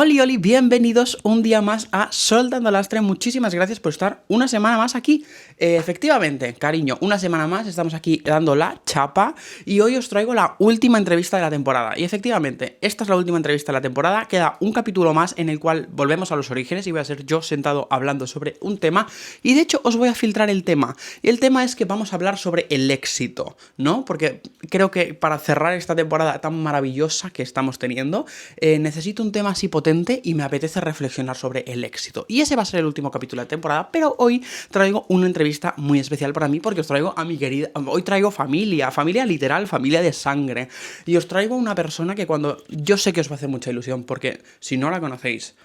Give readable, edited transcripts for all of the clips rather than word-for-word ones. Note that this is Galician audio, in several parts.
Oli, oli, bienvenidos un día más a Soltando Lastre. Muchísimas gracias por estar una semana más aquí. Efectivamente, cariño, una semana más estamos aquí dando la chapa y hoy os traigo la última entrevista de la temporada. Y efectivamente, esta es la última entrevista de la temporada. Queda un capítulo más en el cual volvemos a los orígenes y voy a ser yo sentado hablando sobre un tema. Y de hecho os voy a filtrar el tema. Y el tema es que vamos a hablar sobre el éxito, ¿no? Porque creo que para cerrar esta temporada tan maravillosa que estamos teniendo, necesito un tema así potente y me apetece reflexionar sobre el éxito. Y ese va a ser el último capítulo de la temporada, pero hoy traigo una entrevista muy especial para mí porque os traigo a mi querida... Hoy traigo familia literal, familia de sangre. Y os traigo a una persona que cuando... Yo sé que os va a hacer mucha ilusión porque si no la conocéis...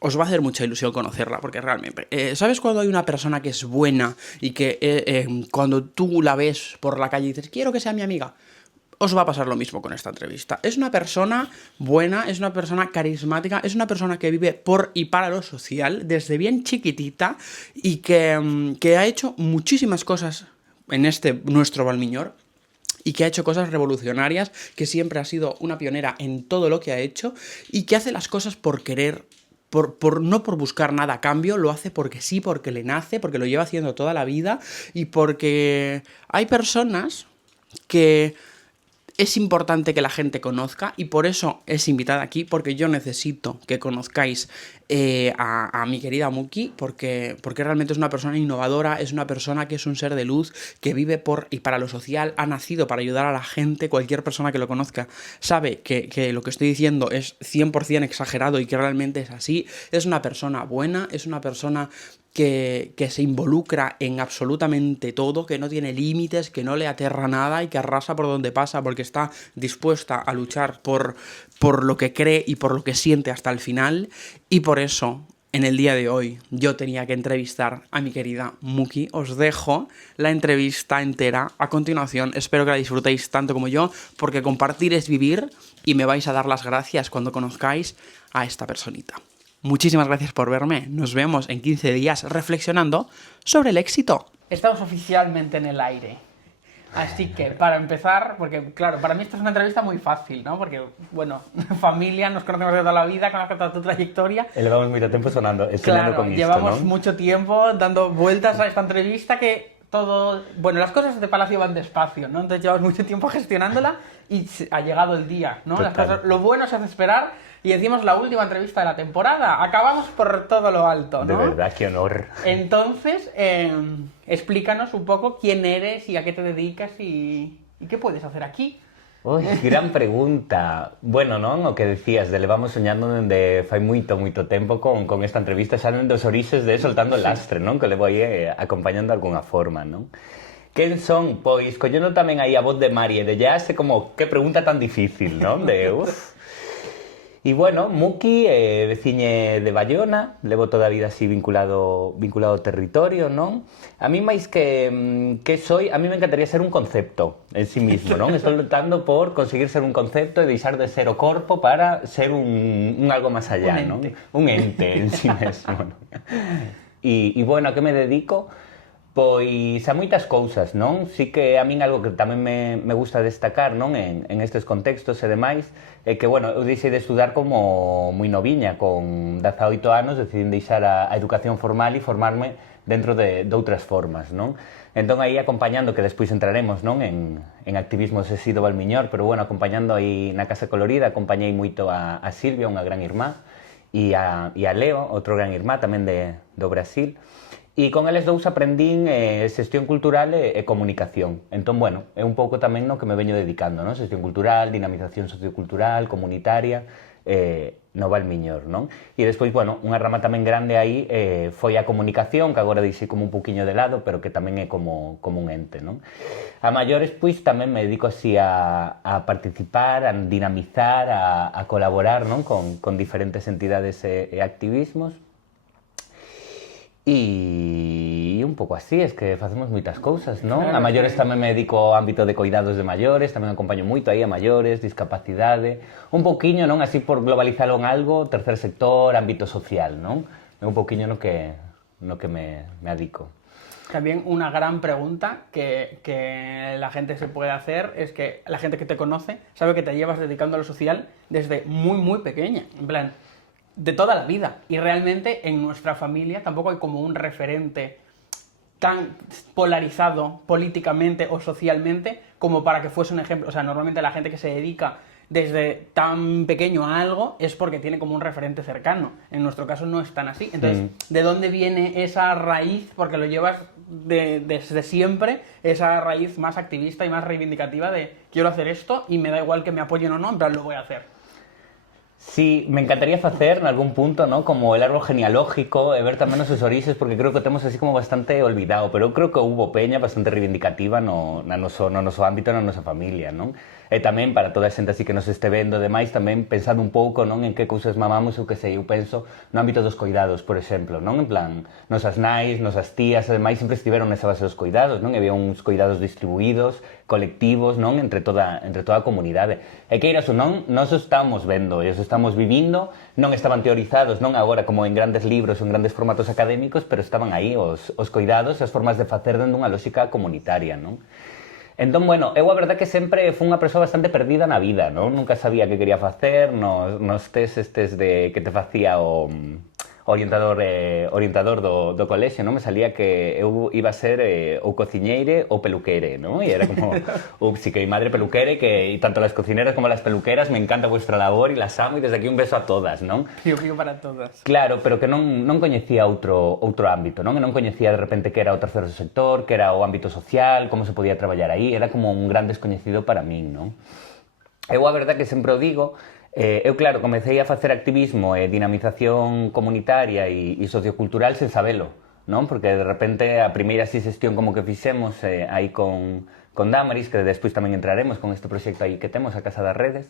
os va a hacer mucha ilusión conocerla, porque realmente... ¿sabes cuando hay una persona que es buena y que cuando tú la ves por la calle y dices, quiero que sea mi amiga? Os va a pasar lo mismo con esta entrevista. Es una persona buena, es una persona carismática, es una persona que vive por y para lo social desde bien chiquitita y que ha hecho muchísimas cosas en nuestro Valmiñor y que ha hecho cosas revolucionarias, que siempre ha sido una pionera en todo lo que ha hecho y que hace las cosas por querer. No por buscar nada a cambio, lo hace porque sí, porque le nace, porque lo lleva haciendo toda la vida y porque hay personas que es importante que la gente conozca y por eso es invitada aquí, porque yo necesito que conozcáis a mi querida Muki, porque realmente es una persona innovadora, es una persona que es un ser de luz, que vive por y para lo social, ha nacido para ayudar a la gente. Cualquier persona que lo conozca sabe que lo que estoy diciendo es 100% exagerado y que realmente es así. Es una persona buena, es una persona que se involucra en absolutamente todo, que no tiene límites, que no le aterra nada y que arrasa por donde pasa porque está dispuesta a luchar por lo que cree y por lo que siente hasta el final. Y por eso, en el día de hoy, yo tenía que entrevistar a mi querida Muki. Os dejo la entrevista entera a continuación. Espero que la disfrutéis tanto como yo, porque compartir es vivir y me vais a dar las gracias cuando conozcáis a esta personita. Muchísimas gracias por verme. Nos vemos en 15 días reflexionando sobre el éxito. Estamos oficialmente en el aire. Así que, para empezar, porque claro, para mí esto es una entrevista muy fácil, ¿no? Porque, bueno, familia, nos conocemos de toda la vida, conozco toda tu trayectoria. Llevamos mucho tiempo soñando Claro, con esto, llevamos ¿no? mucho tiempo dando vueltas a esta entrevista que todo... Bueno, las cosas de Palacio van despacio, ¿no? Entonces llevamos mucho tiempo gestionándola y ha llegado el día, ¿no? Las cosas, lo bueno se hace esperar y decimos la última entrevista de la temporada. Acabamos por todo lo alto, ¿no? De verdad, qué honor. Entonces, explícanos un poco quién eres y a qué te dedicas y qué puedes hacer aquí. Ui, gran pregunta. Bueno, non? O que decías, de levamos soñando dende fai moito tempo con esta entrevista, xa non dos orixes de Soltando Lastre, non? Que le vou acompañando de alguna forma, non? Quen son? Pois, collendo tamén aí a voz de Mari e de Jazz, como, que pregunta tan difícil, non? De, E bueno, Muki, veciñe de Bayona, levo toda a vida así vinculado ao territorio, non? A mí máis que soy, a mí me encantaría ser un concepto en sí mismo, non? Estou lutando por conseguir ser un concepto e deixar de ser o corpo para ser un algo máis allá, non? Un ente en sí mesmo, non? E bueno, a que me dedico? Pois a moitas cousas, non? Sí que a min algo que tamén me gusta destacar, non? En estes contextos e demais, é que, bueno, eu deixei de estudar como moi noviña, con 18 anos, decidín deixar a educación formal e formarme dentro de outras formas, non? Entón aí acompañando, que despois entraremos, non? En activismo ese do Valmiñor, pero bueno, acompañando aí na Casa Colorida, acompañei moito a Silvia, unha gran irmá, e a Leo, outro gran irmá, tamén do Brasil. E con eles dous aprendín xestión cultural e comunicación. Entón, bueno, é un pouco tamén no que me veño dedicando, non? Xestión cultural, dinamización sociocultural, comunitaria, no Valmiñor, non? E despois, bueno, unha rama tamén grande aí foi a comunicación, que agora deixei como un pouquiño de lado, pero que tamén é como un ente, non? A maiores, pois, tamén me dedico así a participar, a dinamizar, a colaborar, non? Con diferentes entidades e activismos. E un pouco así, es que facemos moitas cousas, non? Claro, a maiores tamén me dedico ao ámbito de coidados de maiores, tamén acompaño moito aí a maiores, discapacidade, un pouquiño, non? Así por globalizalo en algo, tercer sector, ámbito social, non? É un pouquiño no que me adico. También una gran pregunta que la gente se puede hacer es que la gente que te conoce sabe que te llevas dedicando a lo social desde muy, muy pequeña. En plan, de toda la vida. Y realmente en nuestra familia tampoco hay como un referente tan polarizado políticamente o socialmente como para que fuese un ejemplo. O sea, normalmente la gente que se dedica desde tan pequeño a algo es porque tiene como un referente cercano. En nuestro caso no es tan así. Entonces, ¿de dónde viene esa raíz? Porque lo llevas desde siempre, esa raíz más activista y más reivindicativa de quiero hacer esto y me da igual que me apoyen o no, en plan lo voy a hacer. Sí, me encantaría facer en algún punto, ¿no? Como el árbol genealógico e ver tamén os oríxes, porque creo que temos así como bastante olvidado, pero eu creo que hubo peña bastante reivindicativa no noso ámbito, na nosa familia, non? E tamén para toda a xente así que nos este vendo, demais, tamén pensando un pouco, non, en que cousas mamamos, ou que sei, eu penso no ámbito dos coidados, por exemplo, non? En plan, nosas nais, nosas tías, ademais, sempre estiveron nesa base dos coidados, non? E había uns coidados distribuídos, colectivos, non? Entre toda a comunidade. E que iras ou non, nós os estamos vendo, e os estamos vivindo, non estaban teorizados, non agora como en grandes libros ou en grandes formatos académicos, pero estaban aí os coidados, as formas de facer dentro dunha lógica comunitaria, non? Entón, bueno, eu a verdade que sempre fui unha persoa bastante perdida na vida, non? Nunca sabía que quería facer, nos test estes de que te facía o orientador do colexio, non? Me salía que eu iba a ser ou cociñeire ou peluquere, non? E era como, ups, que mi madre peluquere, que tanto las cocineras como las peluqueras me encanta vuestra labor e las amo, e desde aquí un beso a todas, non? Piu, piu para todas. Claro, pero que non coñecía outro ámbito, non? E non coñecía de repente que era o terceiro sector, que era o ámbito social, como se podía traballar aí, era como un gran descoñecido para min, non? Eu a verdade que sempre o digo, eu, claro, comecei a facer activismo e dinamización comunitaria e sociocultural sen sabelo, non? Porque de repente a primeira xestión como que fixemos aí con Damaris, que despois tamén entraremos con este proxecto aí que temos, a Casa das Redes,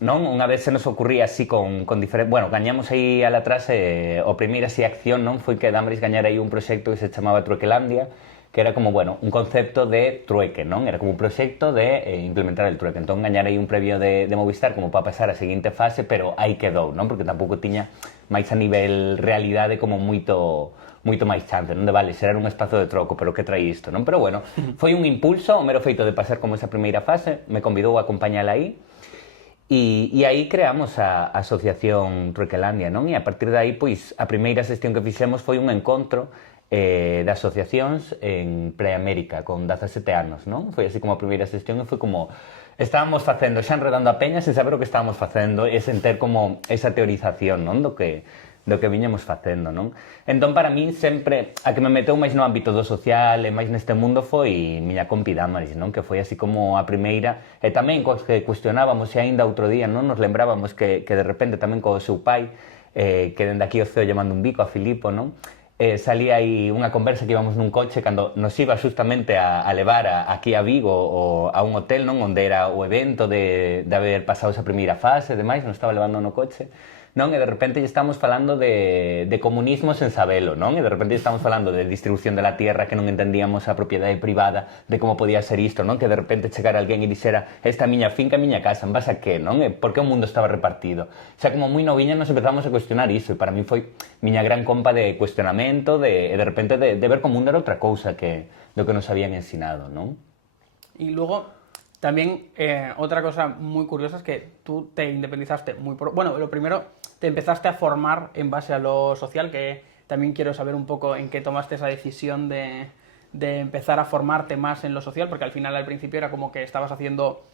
non? Unha vez se nos ocurría así con diferentes... Bueno, gañamos aí al atrás o primeira así acción, non? Foi que Damaris gañara aí un proxecto que se chamaba Truequelandia, que era como, bueno, un concepto de trueque, non? Era como un proxecto de implementar el trueque. Entón, gañar aí un previo de Movistar como para pasar a seguinte fase, pero aí quedou, non? Porque tampouco tiña máis a nivel realidade como moito máis chance, non? De vale, será un espazo de troco, pero que trai isto, non? Pero bueno, foi un impulso, o mero feito de pasar como esa primeira fase, me convidou a acompañala aí, e aí creamos a asociación Truequelandia, non? E a partir de aí, pois, a primeira xestión que fixemos foi un encontro de asociacións en Preamérica con 17 anos, non? Foi así como a primeira xestión e foi como estábamos facendo, xa enredando a peña sen saber o que estábamos facendo e sen ter como esa teorización, non? Do que viñamos facendo, non? Entón, para min, sempre, a que me meteu máis no ámbito do social e máis neste mundo foi miña compi Damaris, non? Que foi así como a primeira, e tamén coas que cuestionábamos, e aínda outro día, non? Nos lembrábamos que de repente tamén co seu pai, que dende aquí o ceo lle mando un bico a Filipo, non? Salía aí unha conversa que íbamos nun coche cando nos iba justamente a levar aquí a Vigo a un hotel, non? Onde era o evento de haber pasado esa primeira fase e demais, nos estaba levando no coche, non? E de repente estamos falando de comunismo sen sabelo, non? E de repente estamos falando de distribución de la tierra, que non entendíamos a propiedade privada, de como podía ser isto, non? Que de repente chegara alguén e dixera esta é miña finca, miña casa, en base a que, non? E por que o mundo estaba repartido? O sea, como moi noviña nos empezamos a cuestionar iso, e para mí foi miña gran compa de cuestionamento, de repente de ver que o mundo era outra cousa que do que nos habían ensinado, non? Y luego, también otra cosa muy curiosa es que tú te independizaste bueno, lo primero, te empezaste a formar en base a lo social, que también quiero saber un poco en qué tomaste esa decisión de empezar a formarte más en lo social, porque al final, al principio, era como que estabas haciendo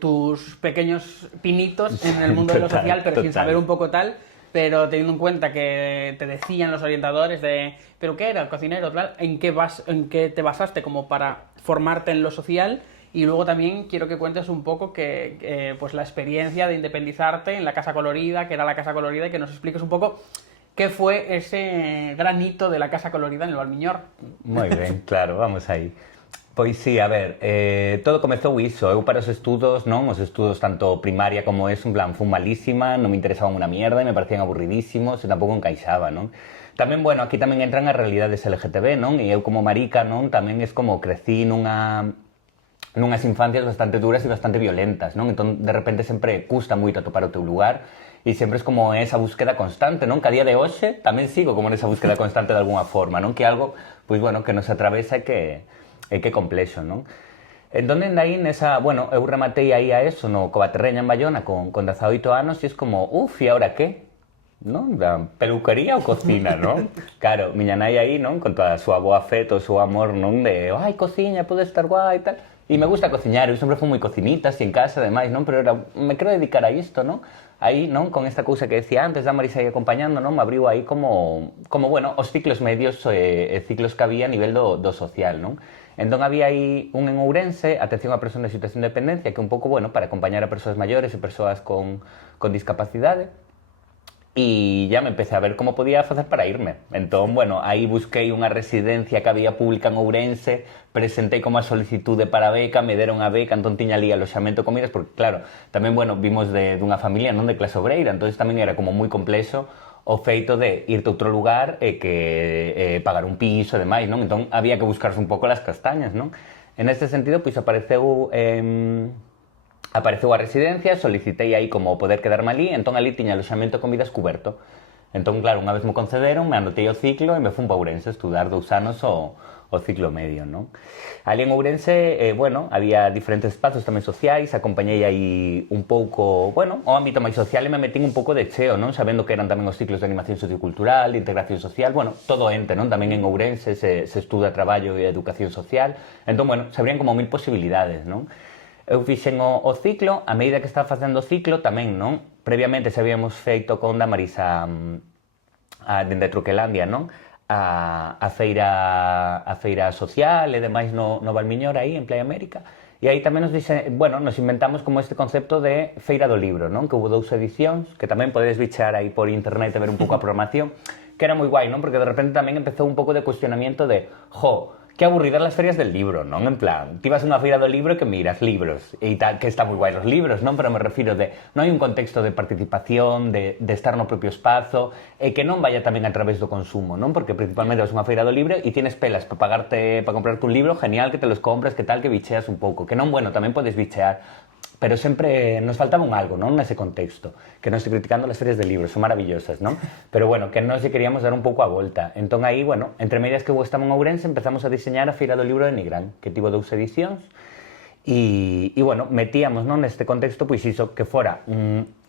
tus pequeños pinitos en el mundo de lo social, pero sin saber un poco tal, pero teniendo en cuenta que te decían los orientadores de ¿pero qué era? ¿Cocinero? Tal, ¿en qué te basaste como para formarte en lo social? Y luego también quiero que cuentes un poco pues la experiencia de independizarte en la Casa Colorida, que era la Casa Colorida, y que nos expliques un poco qué fue ese gran hito de la Casa Colorida en el Valmiñor. Moi ben, claro, vamos aí. Pois sí, a ver, todo comezou iso. Eu para os estudos, non? Os estudos tanto primaria como eso, en plan, fui malísima, non me interesaban unha mierda e me parecían aburridísimos e tampouco encaixaba, non? Tamén, bueno, aquí tamén entran as realidades LGTB, non? E eu como marica, non? Tamén es como crecí nunhas infancias bastante duras e bastante violentas, non? Entón, de repente, sempre custa moito atopar o teu lugar e sempre es como esa búsqueda constante, non? Que a día de hoxe tamén sigo como nesa búsqueda constante de alguna forma, non? Que algo, pois, bueno, que nos atravesa e que complexo, non? Entón, dende aí, nesa, bueno, eu rematei aí a eso no Covaterreña en Bayona con 18 anos e es como, e ahora que? Non? Peluquería ou cocina, non? Claro, miña nai aí, non? Con toda a súa boa fe, todo o seu amor, non? De, cociña, pode estar guai e tal. E me gusta cociñar, eu sempre fui moi cocinita, así en casa, ademais, non? Pero era, me quero dedicar a isto, non? Aí, non? Con esta cousa que decía antes, da Marisa aí acompañando, non? Me abriu aí como bueno, os ciclos medios e ciclos que había a nivel do social, non? Entón había aí un en Ourense, atención a persoas en situación de dependencia, que un pouco, bueno, para acompañar a persoas maiores e persoas con discapacidade. E ya me empecé a ver como podía facer para irme. Entón, bueno, aí busquei unha residencia que había pública en Ourense, presentei como a solicitude para a beca, me deron a beca, entón tiña ali aloxamento, comidas, porque claro, tamén, bueno, vimos dunha familia non de clase obreira, entón tamén era como moi complexo o feito de irte a outro lugar e que pagar un piso e demais, non? Entón había que buscarse un pouco las castañas, non? En este sentido, pois apareceu a residencia, solicitei aí como poder quedarme ali, entón ali tiña aloxamento e comidas cuberto. Entón, claro, unha vez me concederon, me anotei o ciclo e me fun para Ourense a estudar 2 anos o ciclo medio, non? Ali en Ourense, bueno, había diferentes espazos tamén sociais, acompañei aí un pouco, bueno, o ámbito máis social e me metín un pouco de cheo, non? Sabendo que eran tamén os ciclos de animación sociocultural, de integración social, bueno, todo ente, non? Tamén en Ourense se estuda traballo e educación social, entón, bueno, se abrían como 1000 posibilidades, non? Eu fixen o ciclo, a medida que estaba facendo o ciclo tamén, non? Previamente se habíamos feito con da Marisa dende Truquelandia, non? A feira social e demais no Valmiñor aí en Playa América, e aí tamén nos inventamos como este concepto de feira do libro, non? Que houve 2 edicións, que tamén podedes bichear aí por internet e ver un pouco a programación, que era moi guai, non? Porque de repente tamén empezou un pouco de cuestionamiento de, que aburridas las ferias del libro, non? En plan, ti vas a unha feira do libro que miras libros e tal, que está moi guai os libros, non? Pero me refiro de, non hai un contexto de participación, de estar no propio espazo, e que non vaya tamén a través do consumo, non? Porque principalmente vas a unha feira do libro e tienes pelas para comprarte un libro, genial que te los compres, que tal, que bicheas un pouco, que non, bueno, tamén podes bichear, pero sempre nos faltaba un algo, non? Nese contexto, que non estou criticando as ferias de libros, son maravillosas, non? Pero bueno, que nós queríamos dar un pouco a volta. Entón aí, bueno, entre medias que eu estaba en Ourense, empezamos a diseñar a Feira do Libro de Nigrán, que tivo 2 edicións, e bueno, metíamos, non, neste contexto, pois iso, que fora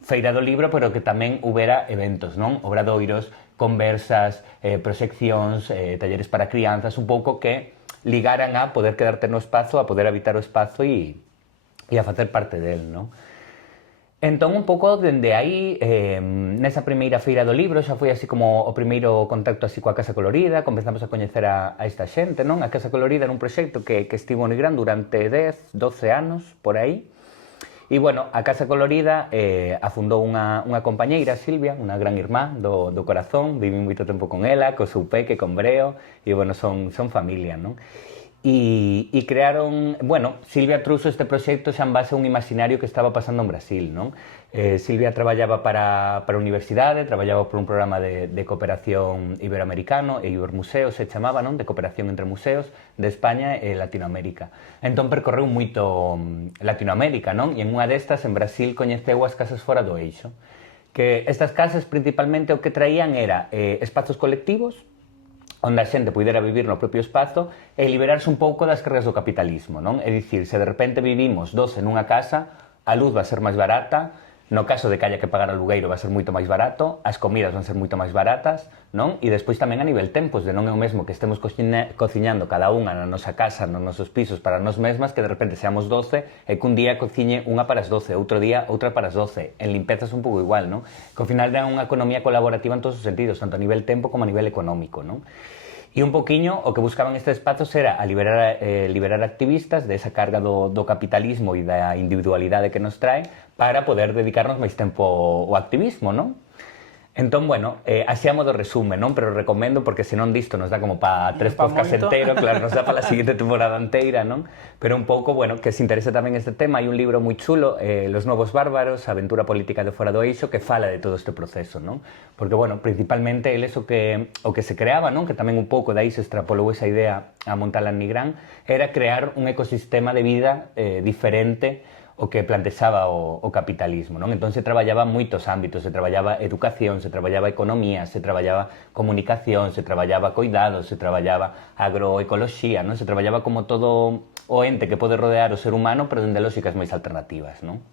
feira do libro, pero que tamén houbera eventos, non? Obradoiros, conversas, proxeccións, talleres para crianzas, un pouco que ligaran a poder quedarte no espazo, a poder habitar o espazo e a facer parte del, non? Entón, un pouco dende aí, nesa primeira feira do libro, xa foi así como o primeiro contacto así coa Casa Colorida, comezamos a coñecer a esta xente, non? A Casa Colorida era un proxecto que estivo en Nigrán durante 10, 12 anos, por aí. E, bueno, a Casa Colorida a fundou unha compañeira, Silvia, unha gran irmá do corazón, viví moito tempo con ela, co seu peque, con Breo, e, bueno, son familia, non? E crearon, bueno, Silvia trouxo este proxecto xa en base a un imaginario que estaba pasando en Brasil, non? Silvia traballaba para a universidade, traballaba por un programa de cooperación iberoamericano e Ibermuseo se chamaba, non? De cooperación entre museos de España e Latinoamérica. Entón percorreu moito Latinoamérica, non? E en unha destas, en Brasil, coñeceu as casas fora do eixo. Que estas casas, principalmente, o que traían era espazos colectivos, onde a xente puidera vivir no propio espazo e liberarse un pouco das cargas do capitalismo, non? É dicir, se de repente vivimos 12 nunha casa, a luz vai ser máis barata, no caso de que haya que pagar alugueiro vai ser moito máis barato, as comidas van ser moito máis baratas, non? E despois tamén a nivel tempos, de non é o mesmo que estemos cociñando cada unha na nosa casa, nos nosos pisos para nós mesmas, que de repente seamos 12 e que un día cociñe unha para as 12, outro día outra para as 12. En limpezas un pouco igual, non? Que ao final era unha economía colaborativa en todos os sentidos, tanto a nivel tempo como a nivel económico, non? E un poquinho o que buscaban estes espazos era a liberar activistas de esa carga do capitalismo e da individualidade que nos trae para poder dedicarnos máis tempo ao activismo, non? Entón, bueno, así a modo resume, non? Pero recomendo, porque senón disto nos dá como para 3 podcasts entero, claro, nos dá para a seguinte temporada inteira, non? Pero un pouco, bueno, que se interese tamén este tema, hai un libro moi chulo, Los Novos Bárbaros, a aventura política de fora do eixo, que fala de todo este proceso, non? Porque, bueno, principalmente eles o que se creaba, non? Que tamén un pouco dai se extrapolou esa idea a montar en Nigrán, era crear un ecosistema de vida diferente o que plantexaba o capitalismo, non? Entón se traballaba moitos ámbitos, se traballaba educación, se traballaba economía, se traballaba comunicación, se traballaba coidados, se traballaba agroecoloxía, non? Se traballaba como todo o ente que pode rodear o ser humano, pero dende lóxicas máis alternativas, non?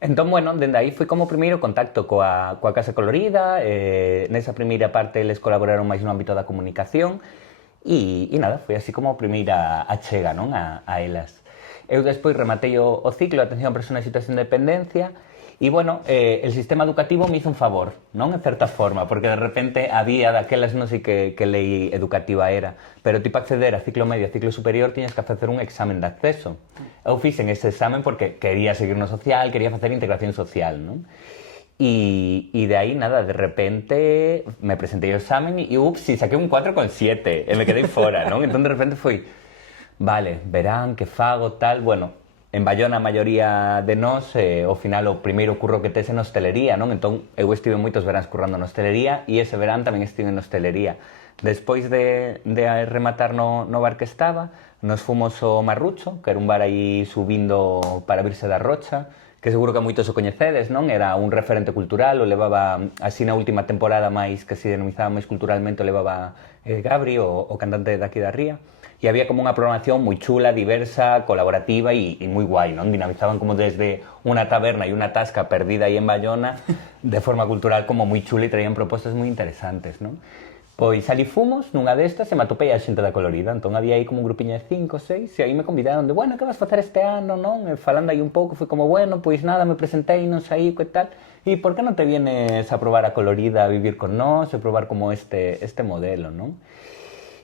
Entón, bueno, dende aí foi como o primeiro contacto coa Casa Colorida, nesa primeira parte eles colaboraron máis no ámbito da comunicación, e nada, foi así como a primeira achega, non? A elas. Eu despois rematei o ciclo de atención a persoas en situación de dependencia e, bueno, el sistema educativo me hizo un favor, non? En certa forma, porque de repente había daquelas, non sei que lei educativa era, pero ti para acceder a ciclo medio, a ciclo superior, tiñas que facer un examen de acceso. Eu fixen ese examen porque quería seguir no social, quería facer integración social, non? E de aí, nada, de repente me presentei o examen e, ups, saquei un 4,7 e me quedei fora, non? Entón, de repente foi... Vale, verán, que fago, tal... Bueno, en Bayona a maioría de nós, ao final, o primeiro curro que tes é na hostelería, non? Entón, eu estive moitos veráns currando na hostelería e ese verán tamén estive na hostelería. Despois de rematar no bar que estaba, nos fomos ao Marrucho, que era un bar aí subindo para Virse da Rocha, que seguro que moitos o coñecedes, non? Era un referente cultural, o levaba, así na última temporada máis, que se denomizaba máis culturalmente, o levaba Gabri, o cantante daqui da Ría. E había como unha programación moi chula, diversa, colaborativa e moi guai, non? Dinamizaban como desde unha taberna e unha tasca perdida aí en Bayona de forma cultural como moi chula e traían propostas moi interesantes, non? Pois ali fomos nunha destas e me atopei a xente da Colorida, entón había aí como un grupiño de 5 ou 6 e aí me convidaron de, bueno, que vas facer este ano, non? E falando aí un pouco, foi como, bueno, pois nada, me presentei, non saí, que tal, e por que non te vienes a probar a Colorida a vivir con nós e probar como este modelo, non?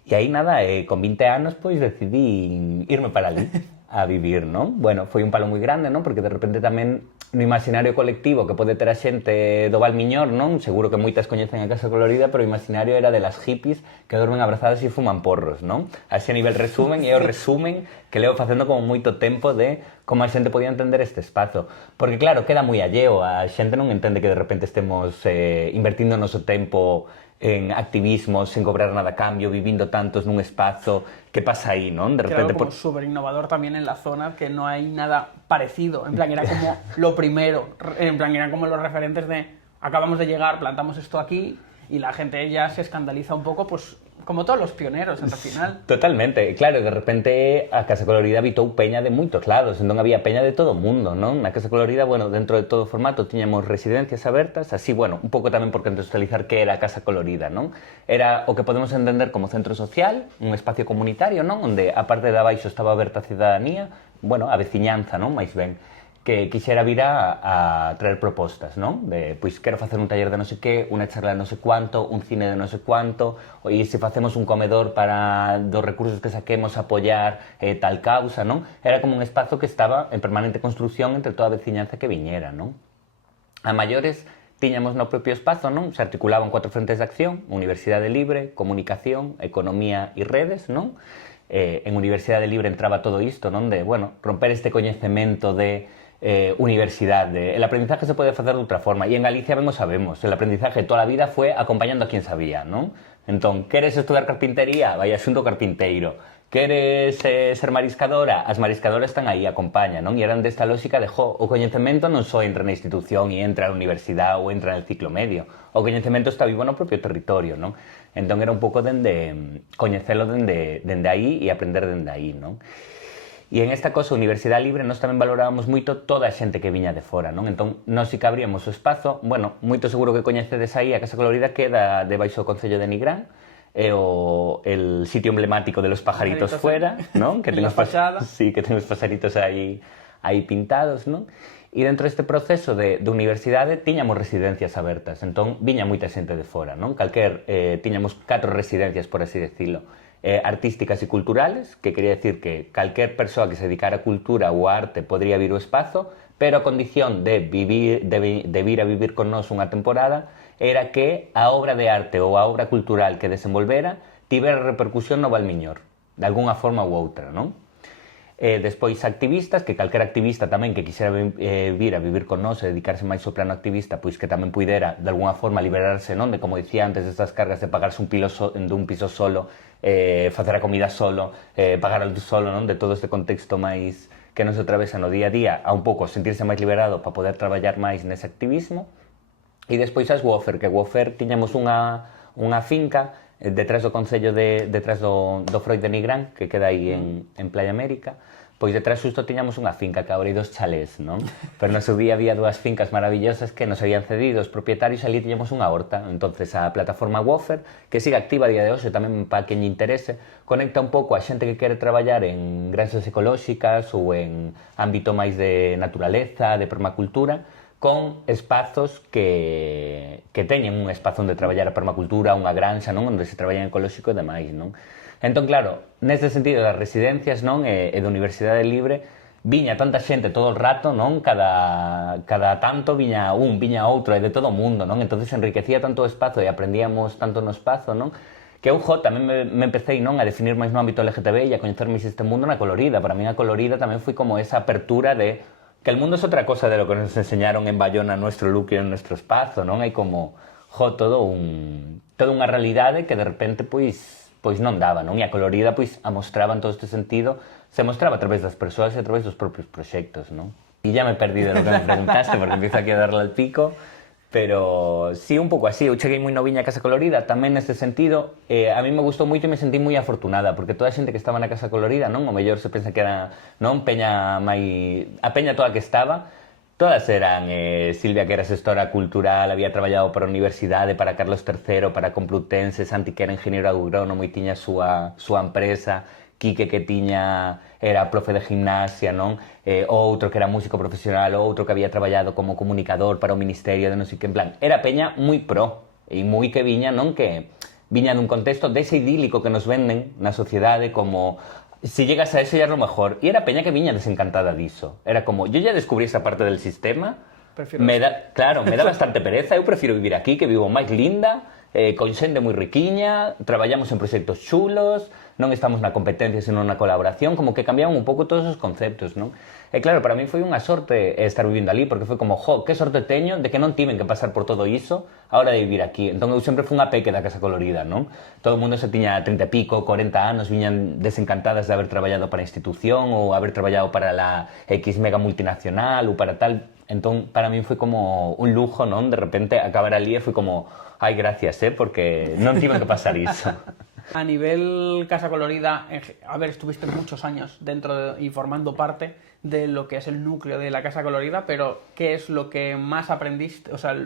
E aí nada, con 20 anos pois decidí irme para ali a vivir, non? Bueno, foi un palo moi grande, non? Porque de repente tamén no imaginario colectivo que pode ter a xente do Valmiñor, non? Seguro que moitas coñecen a Casa Colorida, pero o imaginario era de las hippies que dormen abrazadas e fuman porros, non? Así a nivel resumen, e o resumen que leo facendo como moito tempo de como a xente podía entender este espazo. Porque claro, queda moi alleo, a xente non entende que de repente estemos invertindo o noso tempo en activismo, sen cobrar nada a cambio, vivindo tantos nun espazo, que pasa aí, non? De repente... Claro, como súper innovador también en la zona, que no hay nada parecido, en plan, era como lo primero, en plan, eran como los referentes de acabamos de llegar, plantamos esto aquí, y la gente ya se escandaliza un poco, pues, como todos los pioneros, al final. Totalmente, claro, de repente a Casa Colorida habitou peña de moitos lados, entón había peña de todo o mundo, non? Na Casa Colorida, bueno, dentro de todo o formato tiñamos residencias abertas, así, bueno, un pouco tamén por contextualizar que era a Casa Colorida, non? Era o que podemos entender como centro social, un espacio comunitario, non? Onde a parte de abaixo estaba aberta a cidadanía, bueno, a veciñanza, non? Mais ben, que quixera vir a traer propostas, non? De, pois, quero facer un taller de non sei que, unha charla de non sei cuánto, un cine de non sei cuánto, e se facemos un comedor para dos recursos que saquemos apoiar tal causa, non? Era como un espazo que estaba en permanente construcción entre toda a veciñanza que viñera, non? A maiores tiñamos no propio espazo, non? Se articulaban 4 frentes de acción, Universidade Libre, Comunicación, Economía e Redes, non? En Universidade Libre entraba todo isto, non? De, bueno, romper este coñecemento de universidade. El aprendizaje se pode facer de outra forma e en Galicia ben o sabemos, el aprendizaje toda a vida fue acompañando a quien sabía, non? Entón, queres estudar carpintería? Vai xunto ao carpinteiro. Queres ser mariscadora? As mariscadoras están aí, acompañan, non? E eran desta lógica de, o coñecemento non só entra na institución e entra na universidade ou entra no ciclo medio. O coñecemento está vivo no propio territorio, non? Entón era un pouco coñecelo dende aí e aprender dende aí, non? E en esta cosa, Universidade Libre, nós tamén valorábamos moito toda a xente que viña de fora, non? Entón, nós si que abríamos o espazo, bueno, moito seguro que coñecedes aí, a Casa Colorida queda debaixo do Concello de Nigrán, é el sitio emblemático de los pajaritos fuera, non? Que ten os paxadas. Sí, que ten os paxaritos aí pintados, non? E dentro deste proceso de universidade tiñamos residencias abertas, entón viña moita xente de fora, non? Tiñamos 4 residencias, por así decirlo, artísticas e culturales, que quería decir que calquer persoa que se dedicara a cultura ou a arte podría vir ao espazo, pero a condición de vir a vivir con nós unha temporada era que a obra de arte ou a obra cultural que desenvolvera tivera repercusión no Valmiñor, de alguna forma ou outra, non? Despois activistas, que calquera activista tamén que quixera vir a vivir con nós e dedicarse máis ao plano activista, pois que tamén puidera de alguna forma liberarse, non? De, como dicía antes, destas cargas de pagarse un piso solo, facer a comida solo, pagar a luz solo, non? De todo este contexto máis que nos atravesa no día a día a un pouco sentirse máis liberado para poder traballar máis nese activismo. E despois as Wofer, que Wofer tiñamos unha finca detrás do concello detrás do Freud de Nigrán, que queda aí en Playa América. Pois detrás xusto tiñamos unha finca que agora hai 2 chalés, non? Pero no seu día había 2 fincas maravillosas que nos habían cedido os propietarios e ali tiñamos unha horta. Entonces a plataforma Wofer, que sigue activa a día de hoxe, tamén para quen lle interese, conecta un pouco a xente que quere traballar en granxas ecolóxicas ou en ámbito máis de naturaleza, de permacultura, con espazos que teñen un espazo onde traballar a permacultura, unha granxa, non? Onde se traballa en ecolóxico e demais, non? Entón, claro, neste sentido das residencias, non, e da Universidade Libre, viña tanta xente todo o rato, non? Cada tanto viña outro, e de todo o mundo, non? Entón enriquecía tanto o espazo e aprendíamos tanto no espazo, non? Que eu, tamén me empecé, non, a definir máis no ámbito LGTB e a coñecer máis este mundo na Colorida. Para mí a Colorida tamén foi como esa apertura de que el mundo é outra cosa de lo que nos enseñaron en Bayona, en nuestro look e en nuestro espazo, non? Hai como, toda unha realidade que de repente, pois non daba, non? E a Colorida, pois, a mostraba en todo este sentido, se mostraba a través das persoas e a través dos propios proxectos, non? E ya me perdí de lo que me preguntaste, porque empiezo aquí a darle al pico, pero sí, un pouco así. Eu cheguei moi noviña a Casa Colorida, tamén neste sentido, a mí me gustou moito e me sentí moi afortunada, porque toda a xente que estaba na Casa Colorida, non? O mellor se pensa que era, non? A peña toda que estaba, todas eran Silvia, que era xestora cultural, había traballado para a Universidade, para Carlos III, para Complutense, Santi, que era ingeniero agrónomo e tiña a súa empresa, Quique, que era profe de gimnasia, non? Outro que era músico profesional, outro que había traballado como comunicador para o Ministerio de non sei que, en plan, era peña moi pro, e moi que viña, non? Que viña dun contexto dese idílico que nos venden na sociedade como si llegas a eso ya es lo mejor. Y era peña que viña desencantada diso. Era como, yo ya descubrí esa parte del sistema, claro, me da bastante pereza, eu prefiro vivir aquí, que vivo máis linda, con xente moi riquiña, traballamos en proxectos chulos, non estamos na competencia, senón na colaboración, como que cambiaban un pouco todos os conceptos, non? E claro, para mí foi unha sorte estar vivindo ali, porque foi como, que sorte teño de que non tiven que pasar por todo iso a hora de vivir aquí. Entón eu sempre fui unha peque da Casa Colorida, non? Todo o mundo se tiña 30 e pico, 40 anos, viñan desencantadas de haber traballado para a institución ou haber traballado para la X mega multinacional ou para tal. Entón, para mí foi como un lujo, non? De repente acabar ali e foi como, ai, gracias, porque non tiven que pasar iso. A nivel Casa Colorida, a ver, estuviste muchos años dentro y formando parte de lo que es el núcleo de la Casa Colorida, pero ¿qué es lo que más aprendiste? O sea,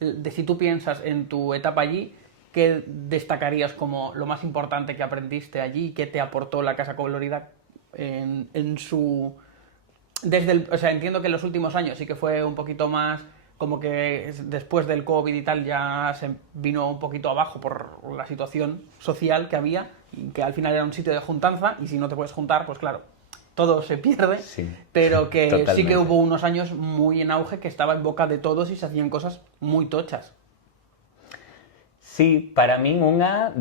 si tú piensas en tu etapa allí, ¿qué destacarías como lo más importante que aprendiste allí? ¿Qué te aportó la Casa Colorida en su... o sea, entiendo que en los últimos años sí que fue un poquito más... como que después del COVID y tal ya se vino un poquito abajo por la situación social que había, y que al final era un sitio de juntanza, y si no te puedes juntar, pues claro, todo se pierde, sí, pero que totalmente. Sí que hubo unos años muy en auge, que estaba en boca de todos y se hacían cosas muy tochas. Sí, para min unha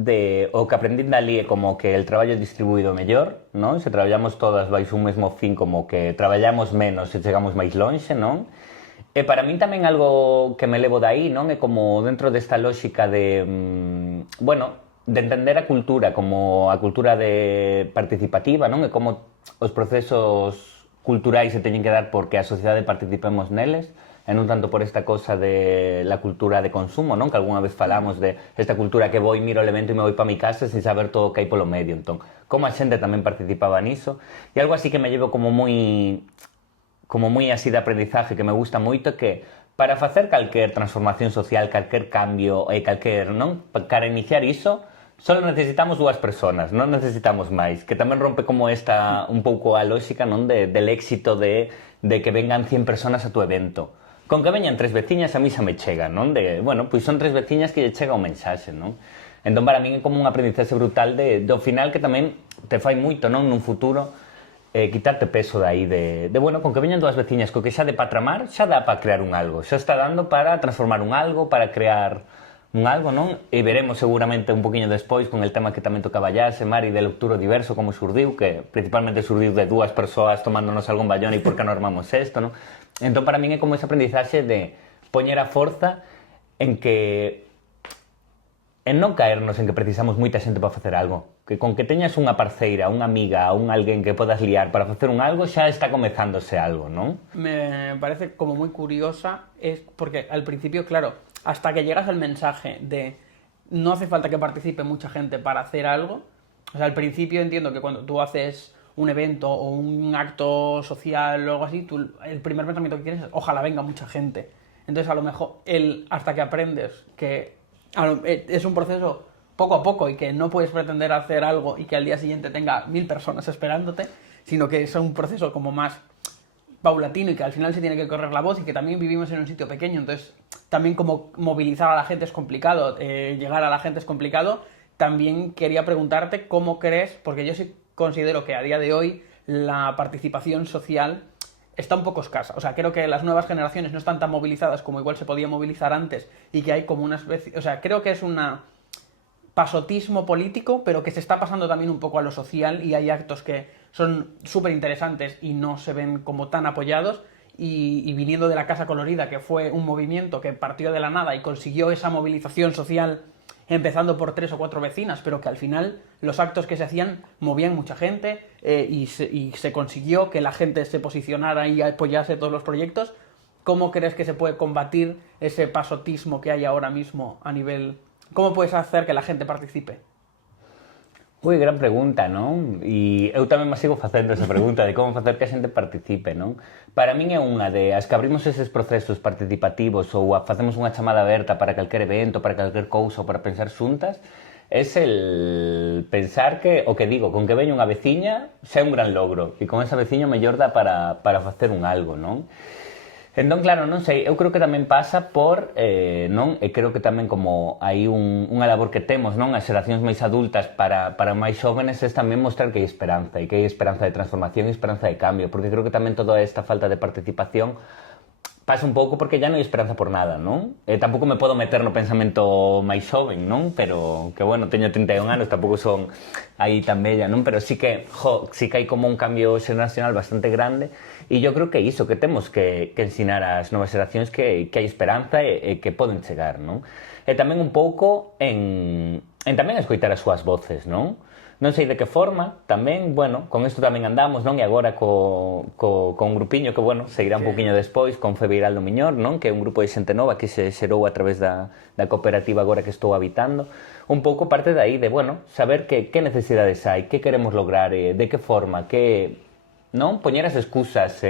o que aprendín dali é como que el traballo distribuído mellor, non? Se traballamos todas baixo un mesmo fin, como que traballamos menos e chegamos máis lonxe, non? E para min tamén algo que me levo dai, non? É como dentro desta lógica de, de entender a cultura como a cultura participativa, non? E como os procesos culturais se teñen que dar porque a sociedade participemos neles, e non tanto por esta cosa de la cultura de consumo, non? Que algunha vez falamos de esta cultura que vou, miro o evento e me vou para mi casa sin saber todo o que hai polo medio. Entón, como a xente tamén participaba niso, e algo así que me llevo como moi así de aprendizaje que me gusta moito, que para facer calquer transformación social, calquer cambio e calquer, non? Para iniciar iso, só necesitamos 2 personas, non necesitamos máis, que tamén rompe como esta un pouco a lógica, non? Del éxito de que vengan 100 personas a tu evento. Con que veñan 3 veciñas a mí xa me chega, non? Pois son 3 veciñas que lle chega o mensaxe, non? Entón, para min é como un aprendizaxe brutal do final que tamén te fai moito, non? Nun futuro, quitarte peso dai con que veñan 2 veciñas co que xa de para tramar, xa dá para crear un algo, xa está dando para transformar un algo, para crear un algo, non? E veremos seguramente un poquinho despois con el tema que tamén tocaba ya, Mari, del Octuro Diverso, como surdiu, que principalmente surdiu de 2 persoas tomándonos algún ballón e por que non armamos isto, non? Entón, para min é como ese aprendizaxe de poñer a forza en non caernos en que precisamos moita xente para facer algo, que con que teñas unha parceira, unha amiga, un alguén que podas liar para facer un algo, xa está comezándose algo, non? Me parece como muy curiosa, es porque al principio, claro, hasta que llegas al mensaje de no hace falta que participe mucha gente para hacer algo, o sea, al principio entiendo que cuando tú haces un evento o un acto social o algo así, el primer pensamiento que tienes es ojalá venga mucha gente. Entonces a lo mejor hasta que aprendes que es un proceso poco a poco y que no puedes pretender hacer algo y que al día siguiente tenga 1000 personas esperándote, sino que es un proceso como más paulatino y que al final se tiene que correr la voz y que también vivimos en un sitio pequeño, entonces también como movilizar a la gente es complicado, llegar a la gente es complicado. También quería preguntarte cómo crees, porque yo sí considero que a día de hoy la participación social está un poco escasa. O sea, creo que las nuevas generaciones no están tan movilizadas como igual se podía movilizar antes y que hay como una especie... O sea, creo que es una pasotismo político, pero que se está pasando también un poco a lo social y hay actos que son súper interesantes y no se ven como tan apoyados y viniendo de la Casa Colorida, que fue un movimiento que partió de la nada y consiguió esa movilización social empezando por 3 o 4 vecinas, pero que al final los actos que se hacían movían mucha gente y se consiguió que la gente se posicionara y apoyase todos los proyectos. ¿Cómo crees que se puede combatir ese pasotismo que hay ahora mismo a nivel... ¿Cómo puedes hacer que la gente participe? Ui, gran pregunta, non? E eu tamén me sigo facendo esa pregunta de como facer que a xente participe, non? Para min é unha de as que abrimos eses procesos participativos ou facemos unha chamada aberta para calquer evento, para calquer cousa ou para pensar xuntas, é el pensar que, o que digo, con que veña unha veciña xa é un gran logro e con esa veciña mellor dá para facer un algo, non? Entón, claro, non sei, eu creo que tamén pasa por, non? E creo que tamén como hai unha labor que temos, non? As xeracións máis adultas para máis xóvenes é tamén mostrar que hai esperanza e que hai esperanza de transformación e esperanza de cambio, porque creo que tamén toda esta falta de participación pasa un pouco porque ya non hai esperanza por nada, non? Tampouco me podo meter no pensamento máis xoven, non? Pero que, bueno, teño 31 anos, tampouco son aí tan bella, non? Pero sí que hai como un cambio xeracional bastante grande e yo creo que é iso, que temos que ensinar ás novas xeracións que hai esperanza e que poden chegar, non? E tamén un pouco en tamén escoitar as súas voces, non? Non sei de que forma, tamén, bueno, con isto tamén andamos, non? E agora con un grupiño que, bueno, seguirá un poquinho despois, con Febeiral do Miñor, non? Que é un grupo de xente nova que se xerou a través da cooperativa agora que estou habitando. Un pouco parte de aí, de, bueno, saber que necesidades hai, que queremos lograr, de que forma, que... non? Poñer as excusas,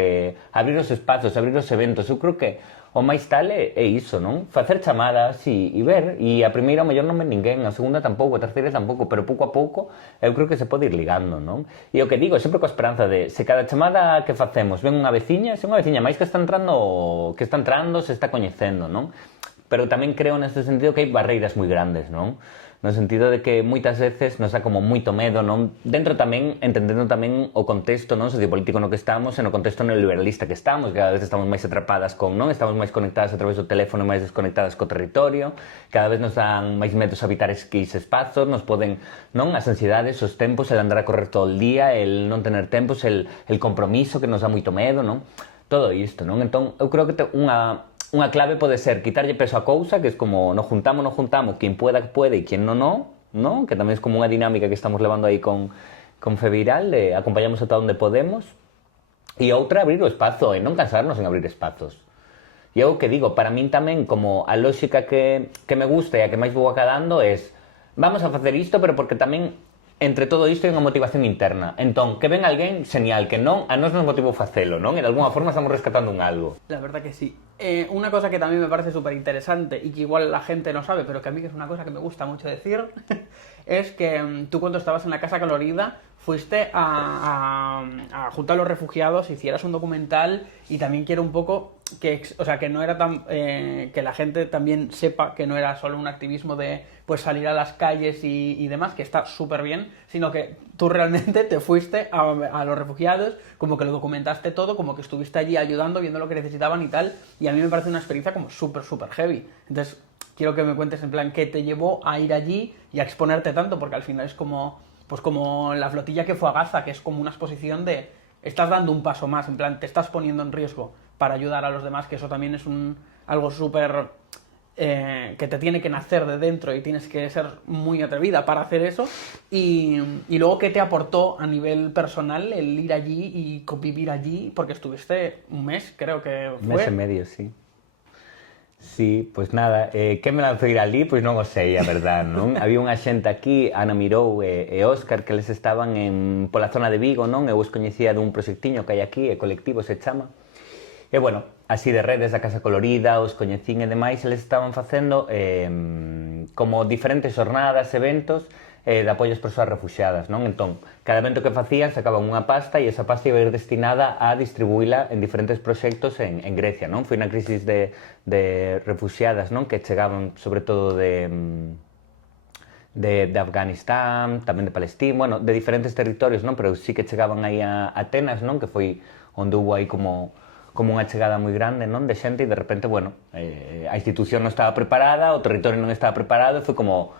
abrir os espazos, abrir os eventos. Eu creo que o máis tal é iso, non? Facer chamadas e ver, e a primeira o mellor non ven ninguén, a segunda tampouco, a terceira tampouco, pero pouco a pouco eu creo que se pode ir ligando, non? E o que digo, sempre coa esperanza de se cada chamada que facemos ven unha veciña, se unha veciña máis que está entrando, se está coñecendo, non? Pero tamén creo neste sentido que hai barreiras moi grandes, non? No sentido de que moitas veces nos dá como moito medo, non? Dentro tamén, entendendo tamén o contexto non sociopolítico no que estamos e no contexto neoliberalista que estamos, que cada vez estamos máis atrapadas con, non? Estamos máis conectadas a través do teléfono, máis desconectadas co territorio, cada vez nos dan máis medos habitar esquís espazos, nos poden, non? As ansiedades, os tempos, el andar a correr todo o día, el non tener tempos, el compromiso que nos dá moito medo, non? Todo isto, non? Entón, eu creo que unha clave pode ser quitarlle peso a cousa, que é como nos juntamos, quien pueda que puede e quien non, que tamén é como unha dinámica que estamos levando aí con Febeiral, de acompañamos ata onde podemos, e outra, abrir o espazo, e non cansarnos en abrir espazos. E eu que digo, para min tamén, como a lógica que me gusta e a que máis vou acadando é vamos a facer isto, pero porque tamén entre todo isto hai unha motivación interna. Entón, que ven alguén, genial, que non, a nós nos motivou facelo, non? E de alguna forma estamos rescatando un algo. La verdad que sí. Una cosa que también me parece súper interesante y que igual la gente no sabe, pero que a mí que es una cosa que me gusta mucho decir, es que tú cuando estabas en la Casa Colorida fuiste a juntar a los refugiados, hicieras un documental y también quiero un poco que, o sea, que no era tan que la gente también sepa que no era solo un activismo de pues salir a las calles y demás, que está súper bien, sino que tú realmente te fuiste a los refugiados, como que lo documentaste todo, como que estuviste allí ayudando, viendo lo que necesitaban y tal, y a mí me parece una experiencia como súper heavy. Entonces quiero que me cuentes en plan qué te llevó a ir allí y a exponerte tanto, porque al final es como pues como la flotilla que fue a Gaza, que es como una exposición de estás dando un paso más, en plan te estás poniendo en riesgo para ayudar a los demás, que eso también es algo súper que te tiene que nacer de dentro y tienes que ser muy atrevida para hacer eso. Y luego, ¿qué te aportó a nivel personal el ir allí y convivir allí? Porque estuviste un mes, creo que fue. Un mes e medio, sí. Sí, pues nada, que me lanzou ir ali? Pois non o sei, a verdade, non? Había unha xente aquí, Ana Mirou e Óscar, que eles estaban pola zona de Vigo, non? Eu os coñecía dun proxectiño que hai aquí, Colectivo se chama. E, bueno, así de redes da Casa Colorida, os coñecín e demais, eles estaban facendo como diferentes xornadas, eventos, de apoio ás persoas refuxiadas, non? Entón, cada evento que facían sacaban unha pasta e esa pasta iba a ir destinada a distribuíla en diferentes proxectos en Grecia, non? Foi unha crisis de refuxiadas, non? Que chegaban, sobre todo, de Afganistán, tamén de Palestín, bueno, de diferentes territorios, non? Pero sí que chegaban aí a Atenas, non? Que foi onde hubo aí como unha chegada moi grande, non? De xente e de repente, bueno, a institución non estaba preparada, o territorio non estaba preparado e foi como,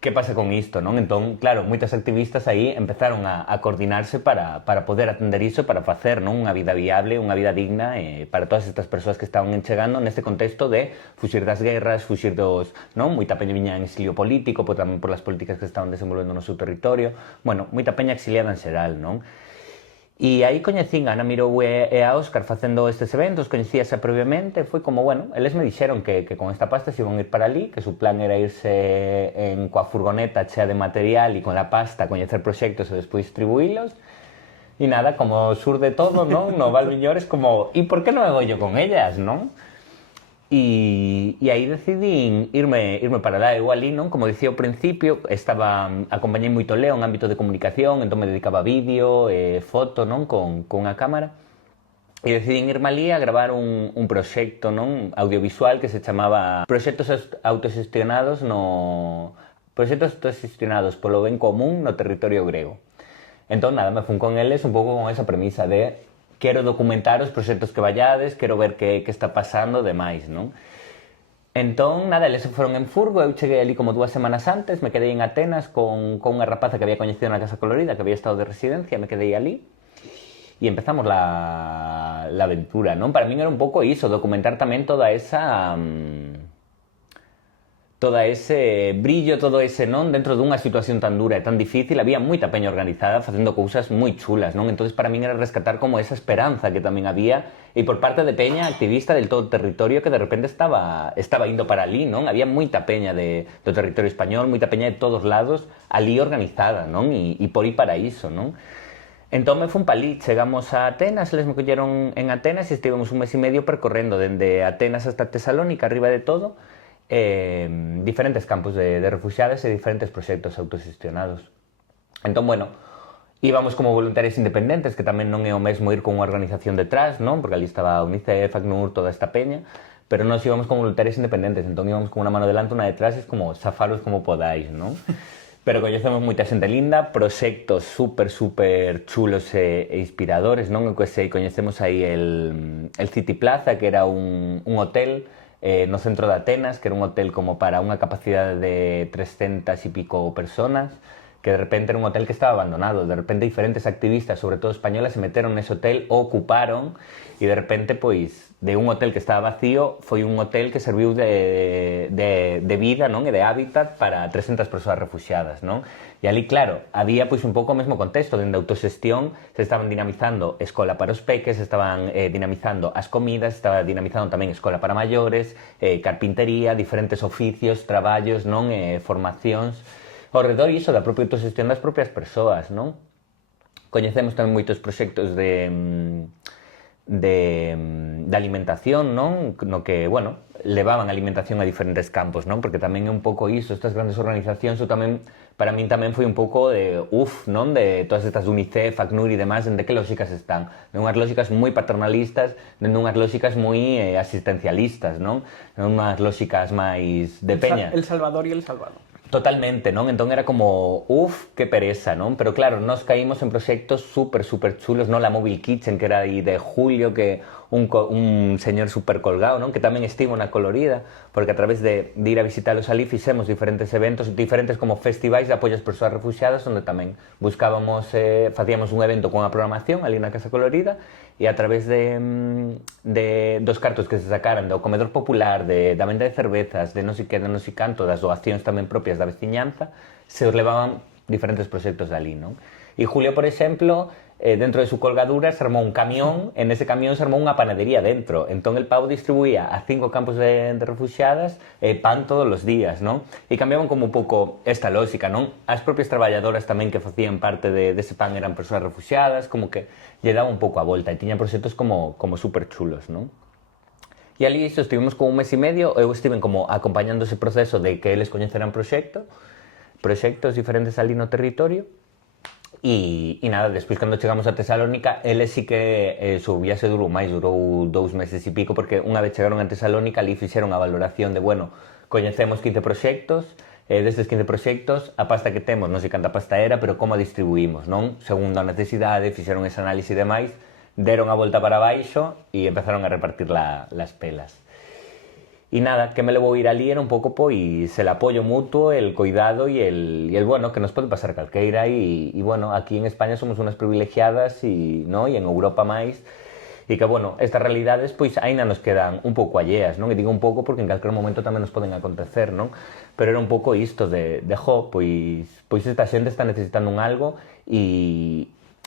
que pasa con isto, non? Entón, claro, moitas activistas aí empezaron a coordinarse para poder atender iso, para facer, non? Unha vida viable, unha vida digna para todas estas persoas que estaban chegando neste contexto de fuxir das guerras, fuxir dos, non? Moita peña viña en exilio político, tamén por las políticas que estaban desenvolvendo no seu territorio, bueno, moita peña exiliada en xeral, non? E aí coñecín a Ana Mirou e a Óscar facendo estes eventos, coñecíase previamente, foi como, bueno, eles me dixeron que con esta pasta se iban ir para ali, que su plan era irse coa furgoneta chea de material e con la pasta coñecer proxectos e despois distribuílos. E nada, como surde todo, non? No Valmiñores, como, e por que non hago yo con ellas, non? E aí decidín irme para lá. Eu ali, non? Como dicía ao principio, acompañei moito Leo en ámbito de comunicación, entón me dedicaba a vídeo, foto, non? Con unha cámara. E decidín irme ali a gravar un proxecto, non? Audiovisual que se chamaba Proxectos autoxestionados polo ben común no territorio grego. Entón, nada, me fun con eles un pouco con esa premisa de quero documentar os proxectos que vallades, quero ver que está pasando e demais, non? Entón, nada, eles foron en furgo, eu cheguei ali como 2 semanas antes, me quedei en Atenas con unha rapaza que había coñecido na Casa Colorida, que había estado de residencia, me quedei ali e empezamos la aventura, non? Para min era un pouco iso, documentar tamén todo ese brillo, todo ese, non? Dentro dunha situación tan dura e tan difícil, había moita peña organizada facendo cousas moi chulas, non? Entón, para min era rescatar como esa esperanza que tamén había e por parte de peña activista del todo o territorio que de repente estaba indo para ali, non? Había moita peña do territorio español, moita peña de todos lados ali organizada, non? E por aí para iso, non? Entón me fun pa ali, chegamos a Atenas, eles me colleron en Atenas e estivemos un mes e medio percorrendo dende Atenas hasta Tesalónica, arriba de todo, diferentes campos de refugiadas e diferentes proxectos autoxestionados. Entón, bueno, íbamos como voluntarios independentes, que tamén non é o mesmo ir con unha organización detrás, non? Porque ali estaba UNICEF, ACNUR, toda esta peña, pero nós íbamos como voluntarios independentes, entón íbamos con unha mano delante, unha detrás, es como zafaros como podáis, non? Pero coñecemos moita xente linda, proxectos super chulos e inspiradores, non? O que sei, coñecemos aí el City Plaza, que era un hotel no centro de Atenas, que era un hotel como para unha capacidade de 300 e pico personas, que de repente era un hotel que estaba abandonado. De repente diferentes activistas, sobre todo españolas, se meteron nese hotel, o ocuparon, e de repente, pois, de un hotel que estaba vacío, foi un hotel que serviu de vida, non? E de hábitat para 300 persoas refuxiadas, non? E ali, claro, había pois un pouco o mesmo contexto, dende a autoxestión se estaban dinamizando escola para os peques, se estaban dinamizando as comidas, se estaba dinamizando tamén escola para maiores, carpintería, diferentes oficios, traballos, non? Formacións, ao redor iso da propia autoxestión das propias persoas, non? Coñecemos tamén moitos proxectos de alimentación, non? No que, bueno, levaban alimentación a diferentes campos, non? Porque tamén é un pouco iso, estas grandes organizacións, para min tamén foi un pouco de, non? De todas estas UNICEF, ACNUR e demás, dende que lóxicas están? De unhas lóxicas moi paternalistas, dende unhas lóxicas moi asistencialistas, non? De unhas lóxicas máis de peña. El Salvador e El Salvador. Totalmente, non? Entón era como, que pereza, non? Pero claro, nos caímos en proxectos super chulos, non? La Mobile Kitchen, que era aí de julio, que un señor super colgado, non? Que tamén estivo na Colorida, porque a través de ir a visitalos ali fixemos diferentes eventos, diferentes como festivais de apoio ás persoas refugiadas, onde tamén buscábamos, facíamos un evento con a programación ali na Casa Colorida, e a través dos cartos que se sacaran do comedor popular, da venda de cervezas, de non sei que, de non sei canto, das doacións tamén propias da veciñanza, se os levaban diferentes proxectos de ali, non? E Julio, por exemplo, dentro de su colgadura se armou un camión, en ese camión se armou unha panadería dentro. Entón el pavo distribuía a 5 campos de refugiadas pan todos os días, non? E cambiaban como un pouco esta lógica, non? As propias traballadoras tamén que facían parte dese pan eran persoas refugiadas, como que lle daba un pouco a volta e tiñan proxectos como super chulos, non? E ali iso, estivemos como un mes e medio, eu estiven como acompañando ese proceso de que eles coñeceran proxectos diferentes ali no territorio. E nada, despois cando chegamos a Tesalónica, eles sí que o viaxe durou máis, durou 2 meses e pico, porque unha vez chegaron a Tesalónica, ali fixeron a valoración de, bueno, coñecemos 15 proxectos, destes 15 proxectos, a pasta que temos, non sei canta pasta era, pero como a distribuímos, non? Segundo a necesidade, fixeron ese análise e demais, deron a volta para baixo e empezaron a repartir las pelas. Y nada, que me levou a ir ali era un pouco pois el apoio mutuo, el cuidado e el bueno, que nos pode pasar calqueira e bueno, aquí en España somos unas privilegiadas e en Europa máis e que bueno, estas realidades pois aínda nos quedan un pouco alleas, non? E digo un pouco porque en calquer momento tamén nos poden acontecer, non? Pero era un pouco isto de pois esta xente está necesitando un algo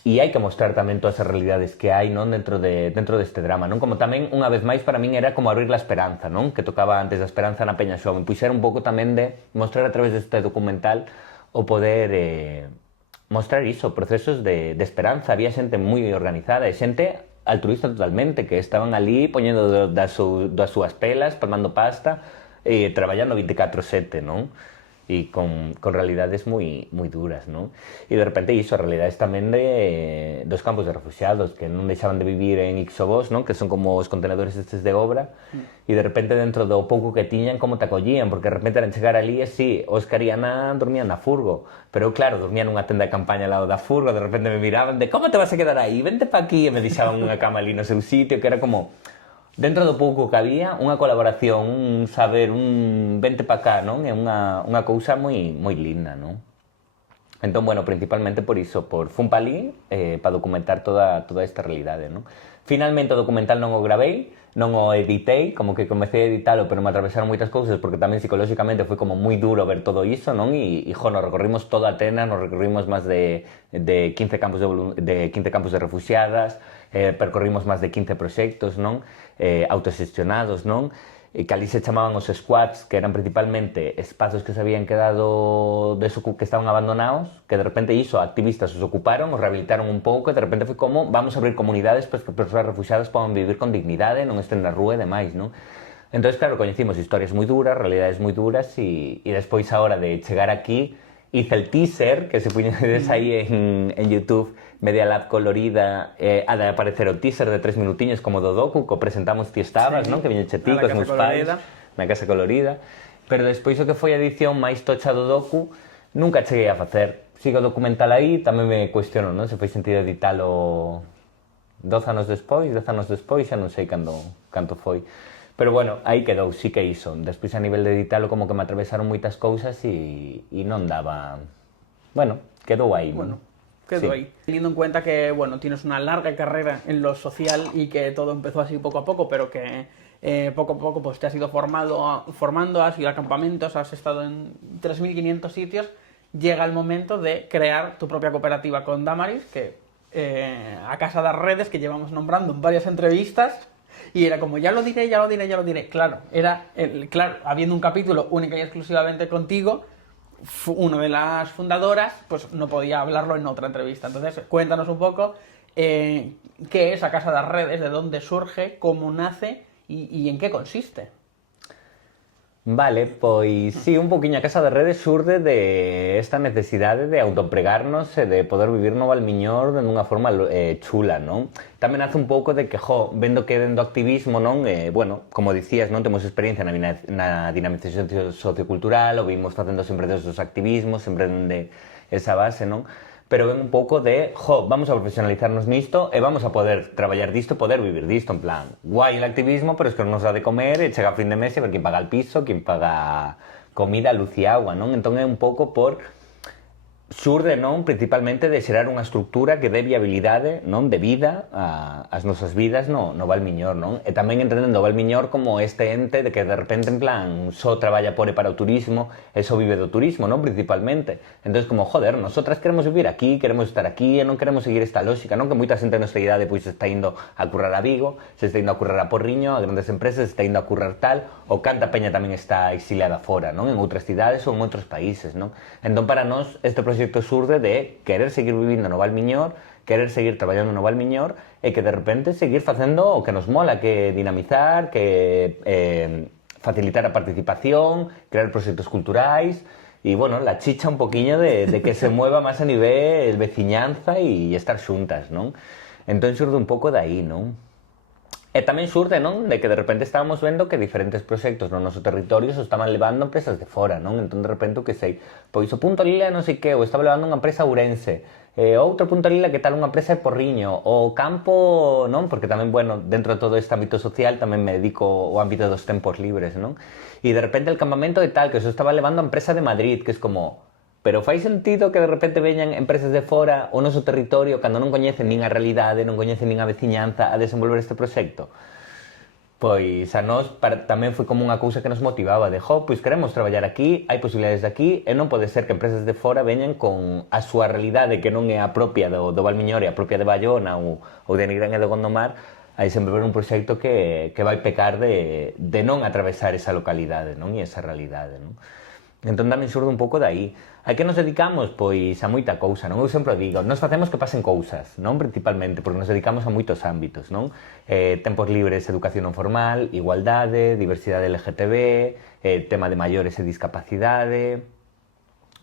e hai que mostrar tamén todas as realidades que hai, non, dentro deste drama, non? Como tamén, unha vez máis, para min era como abrir a esperanza, non? Que tocaba antes da esperanza na Peña Xoven. Pois era un pouco tamén de mostrar a través deste documental o poder mostrar iso, procesos de esperanza. Había xente moi organizada e xente altruista totalmente, que estaban ali poñendo das súas pelas, palmando pasta e traballando 24/7, non? E con realidades moi duras, non? E de repente iso, realidades tamén dos campos de refugiados que non deixaban de vivir en Ixobos, non? Que son como os contenedores estes de obra e de repente dentro do pouco que tiñan como te acollían, porque de repente eran chegar ali e si, Óscar e Ana dormían na furgo, pero claro, dormían nunha tenda de campaña ao lado da furgo, de repente me miraban de como te vas a quedar aí, vente pa aquí, e me deixaban unha cama ali no seu sitio, que era como dentro do pouco que había, unha colaboración, un saber, un vente pa cá, non? É unha cousa moi linda, non? Entón, bueno, principalmente por iso, fun pa ali para documentar toda esta realidade, non? Finalmente o documental non o gravei, non o editei, como que comecei a editalo, pero me atravesaron moitas cousas, porque tamén psicolóxicamente foi como moi duro ver todo iso, non? E nos recorrimos toda Atenas, nos recorrimos máis de 15 campos de refugiadas, percorrimos máis de 15 proxectos, non? Autoxestionados, non? E que ali se chamaban os squats, que eran principalmente espazos que se habían quedado que estaban abandonados, que de repente iso, activistas os ocuparon, os rehabilitaron un pouco, e de repente foi como, vamos a abrir comunidades para que persoas refugiadas podan vivir con dignidade, non estén na rúa e demais, non? Entón, claro, coñecimos historias moi duras, realidades moi duras, e despois a hora de chegar aquí, hice el teaser, que se puñedes aí en YouTube, Media Lab Colorida, ha de aparecer o teaser de 3 minutiños como do docu, que presentamos ti estabas, non? Que viñen ti, cos meus pais, na Casa Colorida. Pero despois o que foi a edición máis tocha do docu, nunca cheguei a facer. Sigo o documental aí, tamén me cuestiono, non? Se foi sentido editalo 12 anos despois, xa non sei canto foi. Pero bueno, aí quedou, sí que iso. Despois a nivel de editalo como que me atravesaron moitas cousas e non daba... Bueno, quedou aí. Bueno, quedó ahí. Teniendo en cuenta que, bueno, tienes una larga carrera en lo social y que todo empezó así poco a poco, pero que poco a poco pues te has ido formando, has ido a campamentos, has estado en 3.500 sitios, llega el momento de crear tu propia cooperativa con Damaris, que a Casa das Redes, que llevamos nombrando en varias entrevistas, y era como, ya lo diré. Claro, claro, habiendo un capítulo única y exclusivamente contigo, una de las fundadoras, pues no podía hablarlo en otra entrevista. Entonces, cuéntanos un poco qué es a Casa das Redes, de dónde surge, cómo nace y en qué consiste. Vale, pois sí, un poquinho a Casa das Redes surde de esta necesidade de autoempregarnos e de poder vivir no Valmiñor dunha forma chula, non? Tamén hace un pouco de que, vendo que dentro do activismo, non? Bueno, como dicías, non? Temos experiencia na dinamización sociocultural, o vimos facendo sempre desde os activismos, sempre dende esa base, non? pero ven un pouco de, vamos a profesionalizarnos nisto e vamos a poder traballar disto, poder vivir disto, en plan, guai el activismo, pero es que non nos dá de comer e chega a fin de mes e ver quen paga el piso, quen paga comida, luz e agua, non? Entón é un pouco por xurde, non, principalmente de xerar unha estructura que dé viabilidade, non, de vida ás nosas vidas no Valmiñor, non? E tamén entendendo o Valmiñor como este ente de que de repente en plan só traballa por e para o turismo e só vive do turismo, non, principalmente. Entón, como, joder, nosotras queremos vivir aquí, queremos estar aquí e non queremos seguir esta lógica, non? Que moita xente na nosa idade pois está indo a currar a Vigo, se está indo a currar a Porriño, a grandes empresas, se está indo a currar tal, o canta peña tamén está exiliada fora, non? En outras cidades ou en outros países, non? Entón, para nós, este proxecto xurde de querer seguir vivindo no Valmiñor, querer seguir traballando no Valmiñor e que de repente seguir facendo o que nos mola, que dinamizar, que facilitar a participación, crear proxectos culturais e, bueno, la chicha un poquinho de que se mueva máis a nivel veciñanza e estar xuntas, non? Entón xurde un pouco de aí, non? E tamén xurde, non? De que de repente estábamos vendo que diferentes proxectos no noso territorio se estaban levando empresas de fora, non? Entón de repente, que sei, pois o Punto Lila non sei que, ou estaba levando unha empresa a Ourense, outro Punto Lila que tal unha empresa de Porriño, o campo, non? Porque tamén, bueno, dentro de todo este ámbito social tamén me dedico ao ámbito dos tempos libres, non? E de repente el campamento de tal, que se estaba levando a empresa de Madrid, que es como... Pero fai sentido que de repente veñan empresas de fora ao noso territorio cando non coñecen nin a realidade, non coñecen nin a veciñanza a desenvolver este proxecto? Pois a nós tamén foi como unha cousa que nos motivaba de, pois queremos traballar aquí, hai posibilidades de aquí e non pode ser que empresas de fora veñan con a súa realidade que non é a propia do Valmiñor e a propia de Bayona ou de Nigrán e de Gondomar a desenvolver un proxecto que vai pecar de non atravesar esa localidade, non? E esa realidade, non? Entón tamén xurde un pouco dai. A que nos dedicamos? Pois a moita cousa, non? Eu sempre digo, nos facemos que pasen cousas, non? Principalmente, porque nos dedicamos a moitos ámbitos, non? Tempos libres, educación non formal, igualdade, diversidade LGTB, tema de maiores e discapacidade,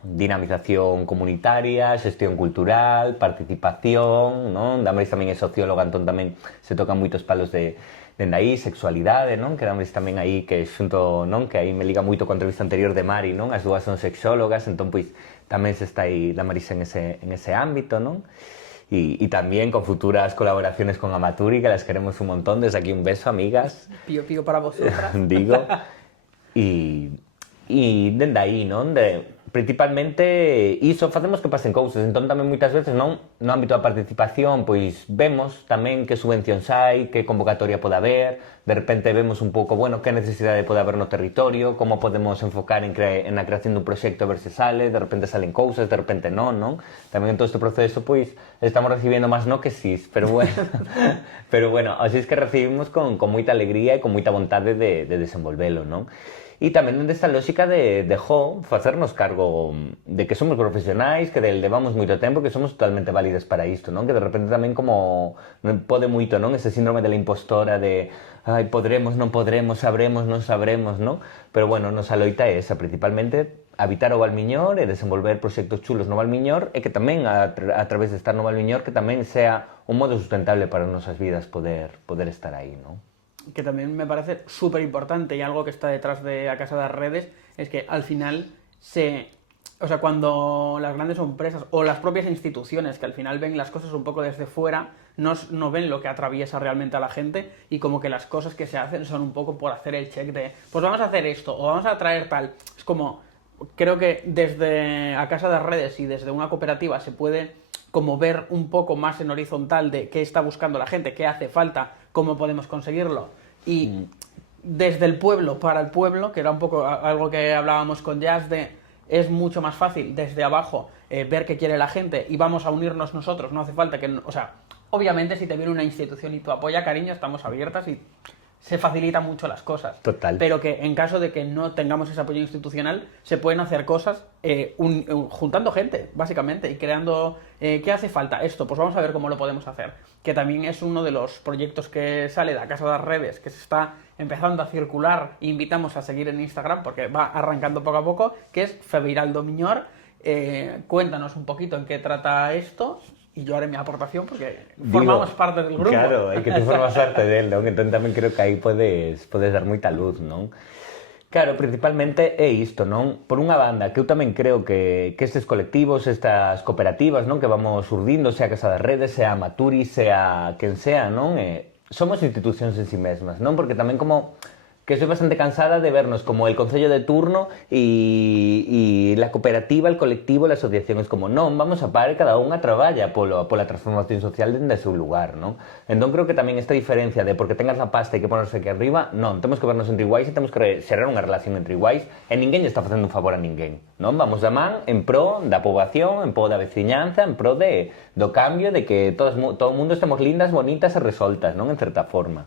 dinamización comunitaria, xestión cultural, participación, non? Damaris tamén é socióloga, entón tamén se tocan moitos palos dende aí, sexualidade, non? Que Damaris tamén aí, que xunto, non? Que aí me liga moito coa entrevista anterior de Mari, non? As dúas son sexólogas, entón, pois, tamén se está aí Damaris en ese ámbito, non? E tamén con futuras colaboraciones con Amaturi, que las queremos un montón, desde aquí un beso, amigas. Pío, pío para vosotras. Digo. E dende aí, non? Principalmente iso, facemos que pasen cousas, entón tamén moitas veces, non? No ámbito da participación, pois vemos tamén que subvencións hai, que convocatoria pode haber, de repente vemos un pouco, bueno, que necesidade pode haber no territorio, como podemos enfocar en na creación dun proxecto a ver se sale, de repente salen cousas, de repente non, non? Tamén en todo este proceso, pois, estamos recibindo máis no que sis, pero bueno, así es que recibimos con moita alegría e con moita vontade de desenvolvelo, non? E tamén desta lógica de facernos cargo de que somos profesionais, que levamos moito tempo, que somos totalmente válidas para isto, non? Que de repente tamén como pode moito, non? Ese síndrome de la impostora de podremos, non podremos, sabremos, non sabremos, non? Pero bueno, nosa loita é esa, principalmente habitar o Valmiñor e desenvolver proxectos chulos no Valmiñor e que tamén a través de estar no Valmiñor que tamén sea un modo sustentable para as nosas vidas poder estar aí, non? Que también me parece súper importante y algo que está detrás de A Casa de las Redes es que al final o sea, cuando las grandes empresas o las propias instituciones que al final ven las cosas un poco desde fuera, no ven lo que atraviesa realmente a la gente y como que las cosas que se hacen son un poco por hacer el check de pues vamos a hacer esto o vamos a traer tal. Es como, creo que desde A Casa de las Redes y desde una cooperativa se puede como ver un poco más en horizontal de qué está buscando la gente, qué hace falta, cómo podemos conseguirlo. Y desde el pueblo para el pueblo, que era un poco algo que hablábamos con Jazz, es mucho más fácil desde abajo ver qué quiere la gente y vamos a unirnos nosotros, no hace falta que... O sea, obviamente si te viene una institución y tú apoya, cariño, estamos abiertas y se facilitan mucho las cosas. Total. Pero que en caso de que no tengamos ese apoyo institucional, se pueden hacer cosas juntando gente, básicamente, y creando... ¿Qué hace falta? Esto, pues vamos a ver cómo lo podemos hacer. Que también es uno de los proyectos que sale de A Casa de las Redes, que se está empezando a circular e invitamos a seguir en Instagram, porque va arrancando poco a poco, que es Febeiraldo Miñor. Cuéntanos un poquito en qué trata esto. Y yo haré mi aportación porque formamos parte del grupo. Claro, é que tú formas parte del, non? Entón tamén creo que aí podes dar moita luz, non? Claro, principalmente é isto, non? Por unha banda, que eu tamén creo que estes colectivos, estas cooperativas, non? Que vamos urdindo, sea Casa das Redes, sea Maturi, sea quen sea, non? Somos institucións en si mesmas, non? Porque tamén como que estoy bastante cansada de vernos como el concello de turno y la cooperativa, el colectivo, la asociación. Es como, non, vamos a par e cada unha traballa pola transformación social dende o seu lugar, non? Entón creo que tamén esta diferencia de porque tengas a pasta e que ponerse aquí arriba, non, temos que vernos entre iguais e temos que xerar unha relación entre iguais e ninguén lle está facendo un favor a ninguén, non? Vamos da man en pro da poboación, en pro da veciñanza, en pro do cambio, de que todo o mundo estemos lindas, bonitas e resoltas, non? En certa forma.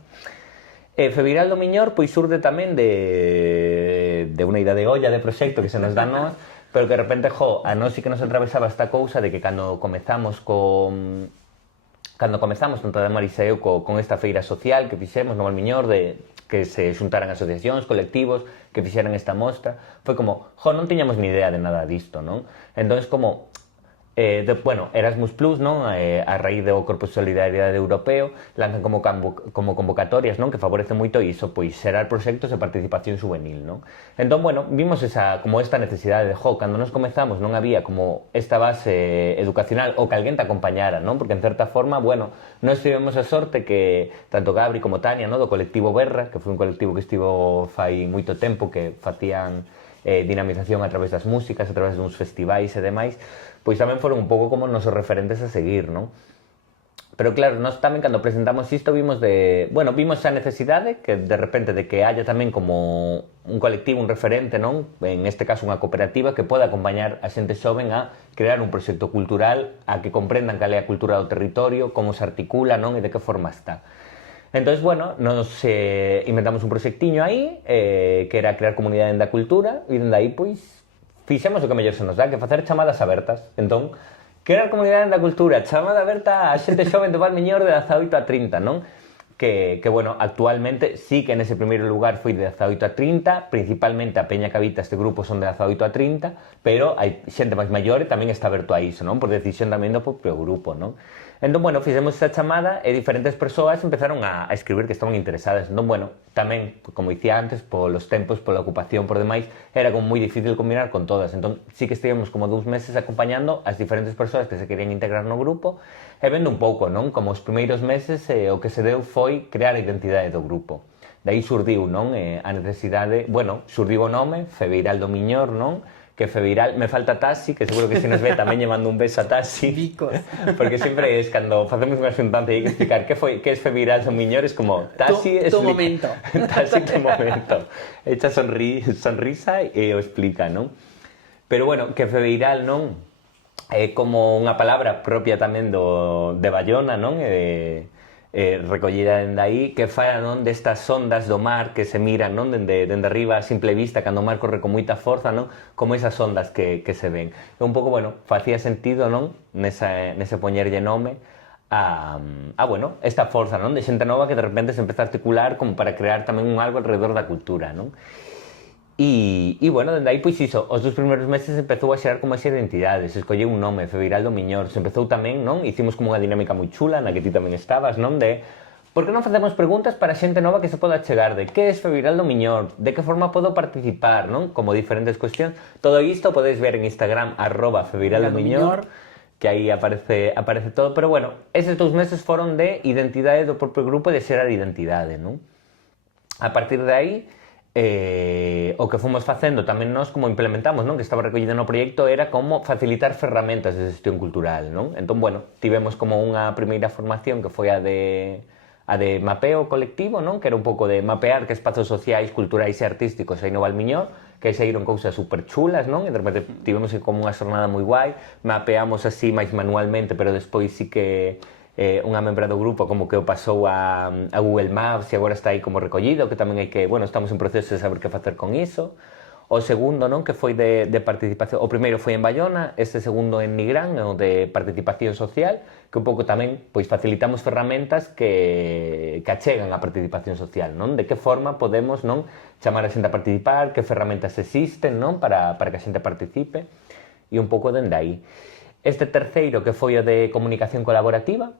Febiral do Miñor pois surde tamén de unha idea de olla de proxecto que se nos dá a nós, pero que de repente, a nós sí que nos atravesaba esta cousa de que cando comezamos tanto de Marisa e eu con esta feira social que fixemos no Valmiñor, de que se xuntaran asociacións, colectivos, que fixeran esta mostra, foi como, non tiñamos ni idea de nada disto, non? Entón, como, bueno, Erasmus Plus, non? A raíz do Corpo de Solidaridade Europeo lanzan como convocatorias, non? Que favorece moito iso, pois xerar proxectos de participación juvenil, non? Entón, bueno, vimos como esta necesidade de, cando nos comezamos non había como esta base educacional ou que alguén te acompañara, non? Porque en certa forma, bueno, nós tivemos a sorte que tanto Gabri como Tania, non? Do colectivo Berra, que foi un colectivo que estivo fai moito tempo, que facían dinamización a través das músicas, a través duns festivais e demais, pois tamén foron un pouco como nosos referentes a seguir, non? Pero claro, nós tamén cando presentamos isto vimos a necesidade que de repente de que haya tamén como un colectivo, un referente, non? En este caso unha cooperativa que poda acompañar a xente xoven a crear un proxecto cultural, a que comprendan cal é a cultura do territorio, como se articula, non? E de que forma está. Entón, bueno, nos inventamos un proxectiño aí, que era crear comunidade da cultura, e dende aí, pois, fixemos o que mellor se nos dá, que facer chamadas abertas. Entón, crear comunidade da cultura, chamada aberta a xente xoven do Valmiñor de 18 a 30, non? Que, bueno, actualmente sí que nese primeiro lugar foi de 18 a 30, principalmente a peña que habita este grupo son de 18 a 30, pero hai xente máis maior e tamén está aberto a iso, non? Por decisión tamén do propio grupo, non? Entón, bueno, fixemos esa chamada e diferentes persoas empezaron a escribir que estaban interesadas. Entón, bueno, tamén, como dicía antes, polos tempos, pola ocupación, por demais, era como moi difícil combinar con todas. Entón, sí que estivemos como 2 meses acompañando as diferentes persoas que se querían integrar no grupo e vendo un pouco, non? Como os primeiros meses o que se deu foi crear a identidade do grupo. Daí surdiu, non? A necesidade, bueno, surdiu o nome, Febiral do Miñor, non? Que Febiral, me falta Tasi, que seguro que se nos ve tamén lle mando un beso a Tasi. Bicos. Porque sempre es, cando facemos unha xuntanza e hai que explicar que es Febiral do Miñor, es como, Tasi tu momento. Tasi tu momento. Echa sonrisa e o explica, non? Pero bueno, que Febiral, non? É como unha palabra propia tamén de Bayona, non? Recollida dende aí, que fala, non, destas ondas do mar que se miran, non, dende arriba a simple vista, cando o mar corre con moita forza, non, como esas ondas que se ven. E un pouco, bueno, facía sentido, non, nese poñerlle nome bueno, esta forza, non, de xente nova que de repente se empeza a articular como para crear tamén un algo alrededor da cultura, non? E bueno, dende aí, pois iso, os 2 primeiros meses empezou a xerar como esa identidade, se escolleu un nome, Febiral do Miñor, se empezou tamén, non? Hicimos como unha dinámica moi chula, na que ti tamén estabas, non? De, por que non facemos preguntas para xente nova que se poda chegar, de que é Febiral do Miñor, de que forma podo participar, non? Como diferentes cuestións. Todo isto podedes ver en Instagram, @Febiral do Miñor, que aí aparece todo, pero bueno, eses 2 meses foron de identidade do propio grupo e de xerar identidade, non? A partir de aí, o que fomos facendo tamén nós como implementamos, non? Que estaba recollido no proxecto era como facilitar ferramentas de xestión cultural, non? Entón, bueno, tivemos como unha primeira formación que foi a de mapeo colectivo, non? Que era un pouco de mapear que espazos sociais, culturais e artísticos hai no Valmiñor, que saíron cousas super chulas, non? E de repente tivemos como unha xornada moi guai, mapeamos así máis manualmente, pero despois sí que unha membra do grupo como que o pasou a Google Maps e agora está aí como recollido, que tamén hai que, bueno, estamos en proceso de saber que facer con iso. O segundo, non, que foi de participación, o primeiro foi en Bayona, este segundo en Nigrán, o de participación social, que un pouco tamén, pois, facilitamos ferramentas que achegan a participación social, non? De que forma podemos, non, chamar a xente a participar, que ferramentas existen, non, para que a xente participe, e un pouco dende aí. Este terceiro, que foi o de comunicación colaborativa,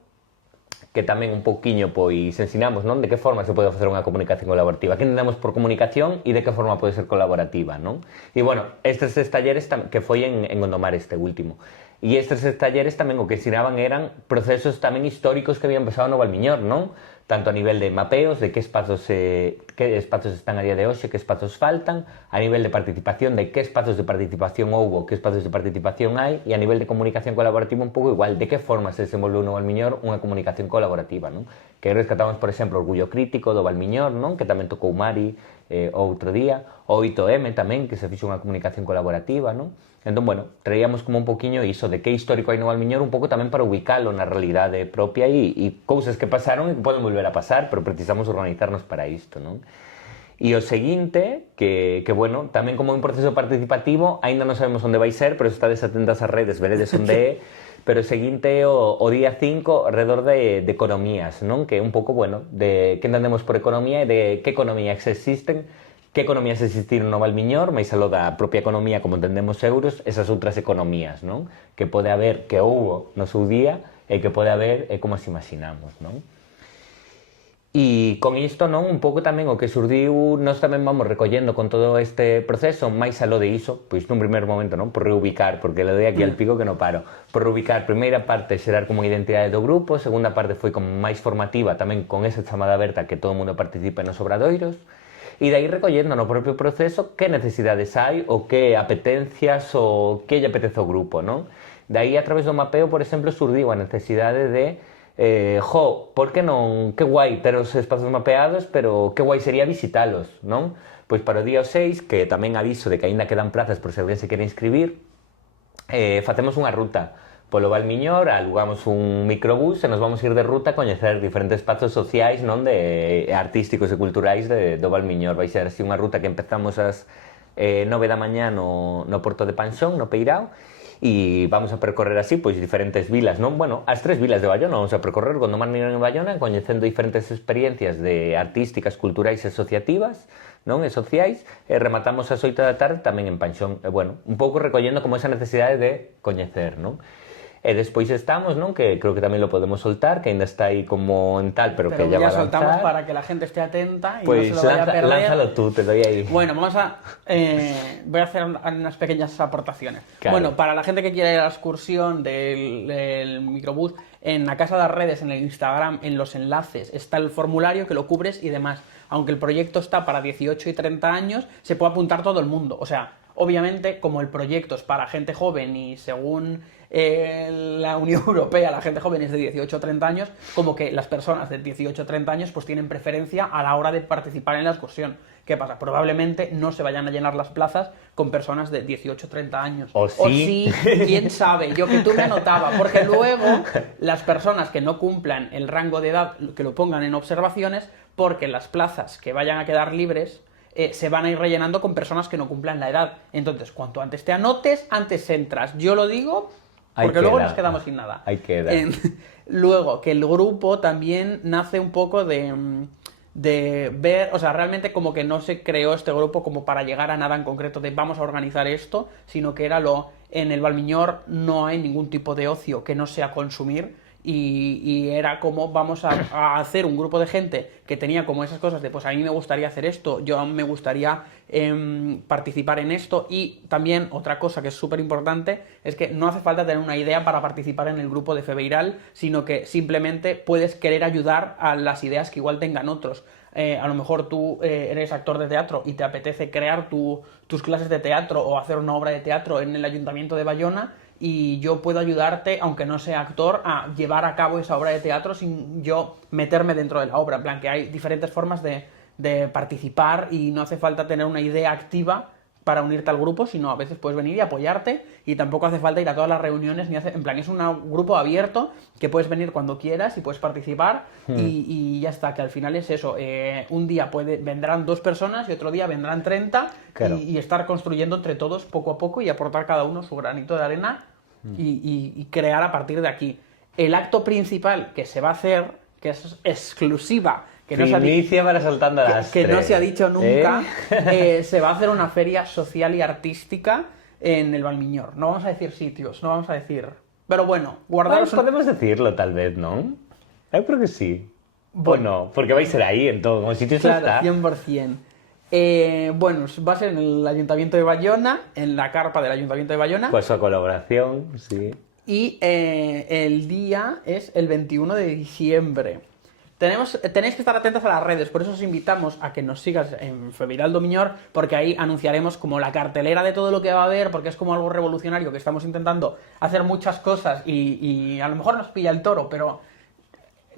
que tamén un pouquiño pois ensinamos, non? De que forma se pode facer unha comunicación colaborativa, que entendemos por comunicación e de que forma pode ser colaborativa, non? E bueno, estes talleres que foi en Gondomar este último. E estes talleres tamén o que ensinaban eran procesos tamén históricos que habían pasado no Valmiñor, non? Tanto a nivel de mapeos, de que espazos están a día de hoxe, que espazos faltan, a nivel de participación, de que espazos de participación houbo, que espazos de participación hai, e a nivel de comunicación colaborativa un pouco igual, de que forma se desenvolveu no Valmiñor unha comunicación colaborativa, non? Que rescatamos, por exemplo, o Orgullo Crítico do Valmiñor, non? Que tamén tocou Mari outro día, o 8M tamén, que se fixo unha comunicación colaborativa, non? Entón, bueno, traíamos como un poquinho iso de que histórico hai no Valmiñor, un pouco tamén para ubicalo na realidade propia e cousas que pasaron e que poden volver a pasar, pero precisamos organizarnos para isto, non? E o seguinte, que bueno, tamén como un proceso participativo, aínda non sabemos onde vai ser, pero estades atentas ás redes, veredes onde é, pero o seguinte é o día 5 alrededor de economías, non? Que é un pouco, bueno, de que entendemos por economía e de que economías existen, que economías existiron no Valmiñor, máis aló da propia economía como entendemos euros, esas outras economías, non? Que pode haber, que houbo no seu día e que pode haber como as imaginamos, non? E con isto, non, un pouco tamén o que surdiu, nós tamén vamos recollendo con todo este proceso, máis aló de iso, pois nun primeiro momento, non, por reubicar, porque le dei aquí al pico que non paro, por reubicar, primeira parte, xerar como identidade do grupo, segunda parte foi como máis formativa, tamén con esa chamada aberta que todo o mundo participe nos obradoiros, e dai recollendo no propio proceso que necesidades hai, o que apetencias, o que lle apetece ao grupo, non? Dai, a través do mapeo, por exemplo, surdiu a necesidade de por que non, que guai ter os espazos mapeados, pero que guai sería visitalos, non? Pois para o día 6, que tamén aviso de que aínda quedan plazas por se alguén se quere inscribir, facemos unha ruta polo Valmiñor, alugamos un microbús e nos vamos ir de ruta a coñecer diferentes espazos sociais, non, de artísticos e culturais do Valmiñor. Vai ser así unha ruta que empezamos ás 9 da mañá no Porto de Panxón, no Peirao, e vamos a percorrer así pois diferentes vilas, non? Bueno, as 3 vilas de Bayona vamos a percorrer Gondomar, Mirón e Bayona, coñecendo diferentes experiencias de artísticas, culturais e asociativas, non? E sociais, e rematamos ás 8 da tarde tamén en Panxón, e bueno, un pouco recollendo como esa necesidade de coñecer, non? E despois estamos, non? Que creo que tamén lo podemos soltar, que ainda está aí como en tal, pero que ya va a lanzar. Soltamos para que la gente esté atenta y pues no se lo vaya a perder. Lánzalo tú, te doy ahí. Bueno, voy a hacer unas pequeñas aportaciones. Claro. Bueno, para la gente que quiere la excursión del microbús, en la Casa de las Redes, en el Instagram, en los enlaces, está el formulario que lo cubres y demás. Aunque el proyecto está para 18 y 30 años, se puede apuntar todo el mundo. O sea, obviamente, como el proyecto es para gente joven y según la Unión Europea la gente joven es de 18 o 30 años, como que las personas de 18 o 30 años pues tienen preferencia a la hora de participar en la excursión. ¿Qué pasa? Probablemente no se vayan a llenar las plazas con personas de 18 o 30 años. O sí, quién sabe, yo que tú me anotaba, porque luego las personas que no cumplan el rango de edad, que lo pongan en observaciones, porque las plazas que vayan a quedar libres se van a ir rellenando con personas que no cumplan la edad. Entonces, cuanto antes te anotes, antes entras. Yo lo digo porque luego nos quedamos sin nada. Ahí queda. Luego, que el grupo también nace un poco de ver, o sea, realmente como que no se creó este grupo como para llegar a nada en concreto de vamos a organizar esto, sino que era en el Valmiñor no hay ningún tipo de ocio que no sea consumir. Y era como vamos a hacer un grupo de gente que tenía como esas cosas de pues a mí me gustaría hacer esto, yo me gustaría participar en esto. Y también otra cosa que es súper importante es que no hace falta tener una idea para participar en el grupo de Febeiral, sino que simplemente puedes querer ayudar a las ideas que igual tengan otros. A lo mejor tú eres actor de teatro y te apetece crear tus clases de teatro o hacer una obra de teatro en el Ayuntamiento de Bayona, y yo puedo ayudarte, aunque no sea actor, a llevar a cabo esa obra de teatro sin yo meterme dentro de la obra. En plan, que hay diferentes formas de participar y no hace falta tener una idea activa para unirte al grupo, sino a veces puedes venir y apoyarte, y tampoco hace falta ir a todas las reuniones, en plan, es un grupo abierto que puedes venir cuando quieras y puedes participar y ya está, que al final es eso, un día vendrán 2 personas y otro día vendrán 30, claro. y estar construyendo entre todos poco a poco y aportar cada uno su granito de arena y crear a partir de aquí. El acto principal que se va a hacer, que es exclusiva, que no, para Soltando Lastre, que no se ha dicho nunca, se va a hacer una feria social y artística en el Valmiñor. No vamos a decir sitios, no vamos a decir... Pero bueno, guardaros... Podemos decirlo tal vez, ¿no? Eu creo que sí. Bueno. Bueno, porque vais a ser aí, entón, como sitio Claro, está. 100%. Bueno, va a ser en el Ayuntamiento de Bayona, en la carpa del Ayuntamiento de Bayona. Coa súa colaboración, sí. Y el día es el 21 de diciembre. Tenéis que estar atentos a las redes, por eso os invitamos a que nos sigas en Feviraldo Miñor, porque ahí anunciaremos como la cartelera de todo lo que va a haber, porque es como algo revolucionario, que estamos intentando hacer muchas cosas y a lo mejor nos pilla el toro, pero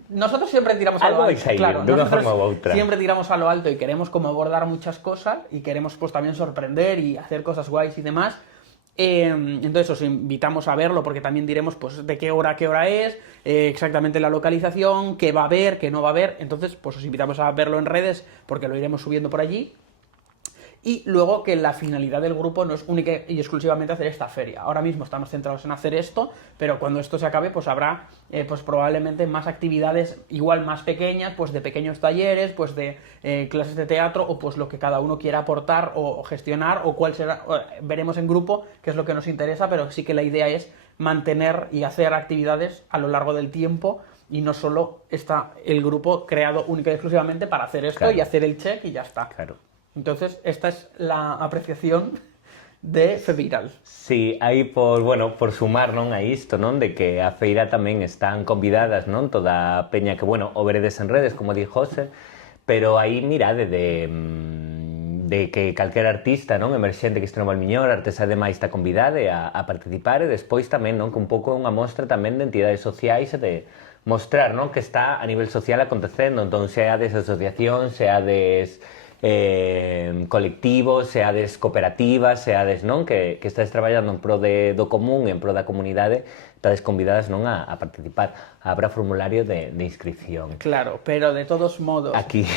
nosotros siempre tiramos a lo Algo alto. vais a ir, Claro, de una nosotros forma u outra. siempre tiramos a lo alto y queremos como abordar muchas cosas y queremos pues también sorprender y hacer cosas guays y demás. Entonces os invitamos a verlo porque también diremos pues de qué hora es, exactamente la localización, qué va a haber, qué no va a haber. Entonces pues os invitamos a verlo en redes porque lo iremos subiendo por allí. Y luego que la finalidad del grupo no es única y exclusivamente hacer esta feria. Ahora mismo estamos centrados en hacer esto, pero cuando esto se acabe, pues habrá pues probablemente más actividades igual más pequeñas, pues de pequeños talleres, pues de clases de teatro, o pues lo que cada uno quiera aportar o gestionar, o cuál será, veremos en grupo qué es lo que nos interesa, pero sí que la idea es mantener y hacer actividades a lo largo del tiempo. Y no solo está el grupo creado única y exclusivamente para hacer esto, Claro. y hacer el check y ya está. Claro. Entonces, esta es la apreciación de Feviral. Sí, aí por sumar non a isto, non, de que a feira tamén están convidadas, non, toda a peña que, bueno, o veredes en redes, como di José, pero aí mirade de que calquer artista, non, emerxente que este no Valmiñor, artesá demais está convidade a participar, e despois tamén, non, que un pouco é unha mostra tamén de entidades sociais e de mostrar, non, que está a nivel social acontecendo, entón, seades asociacións, seades colectivos, seades cooperativas, seades, non, que estades traballando en pro do común, en pro da comunidade, estades convidadas, non, a participar. Habrá formulario de inscripción. Claro, pero de todos modos, Aquí.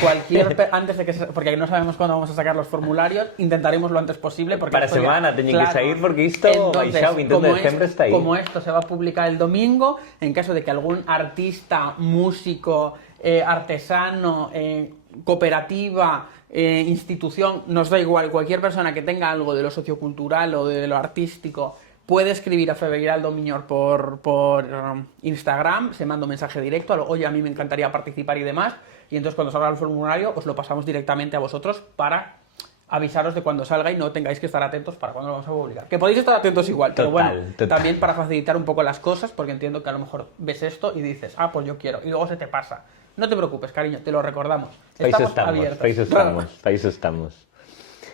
antes de que porque no sabemos cuándo vamos a sacar los formularios, intentaremos lo antes posible porque Para esto semana teñen que sair porque isto baixao, 21 de decembro está aí. Como esto se va a publicar el domingo, en caso de que algún artista, músico, artesano, cooperativa, institución, nos da igual, cualquier persona que tenga algo de lo sociocultural o de lo artístico puede escribir a Feviraldo Miñor por Instagram, se manda un mensaje directo, oye, a mí me encantaría participar y demás, y entonces cuando salga el formulario os lo pasamos directamente a vosotros para avisaros de cuando salga y no tengáis que estar atentos para cuando lo vamos a publicar. Que podéis estar atentos igual, pero bueno, también para facilitar un poco las cosas, porque entiendo que a lo mejor ves esto y dices, ah, pues yo quiero, y luego se te pasa. No te preocupes, cariño, te lo recordamos. Estamos abiertos. Para iso estamos.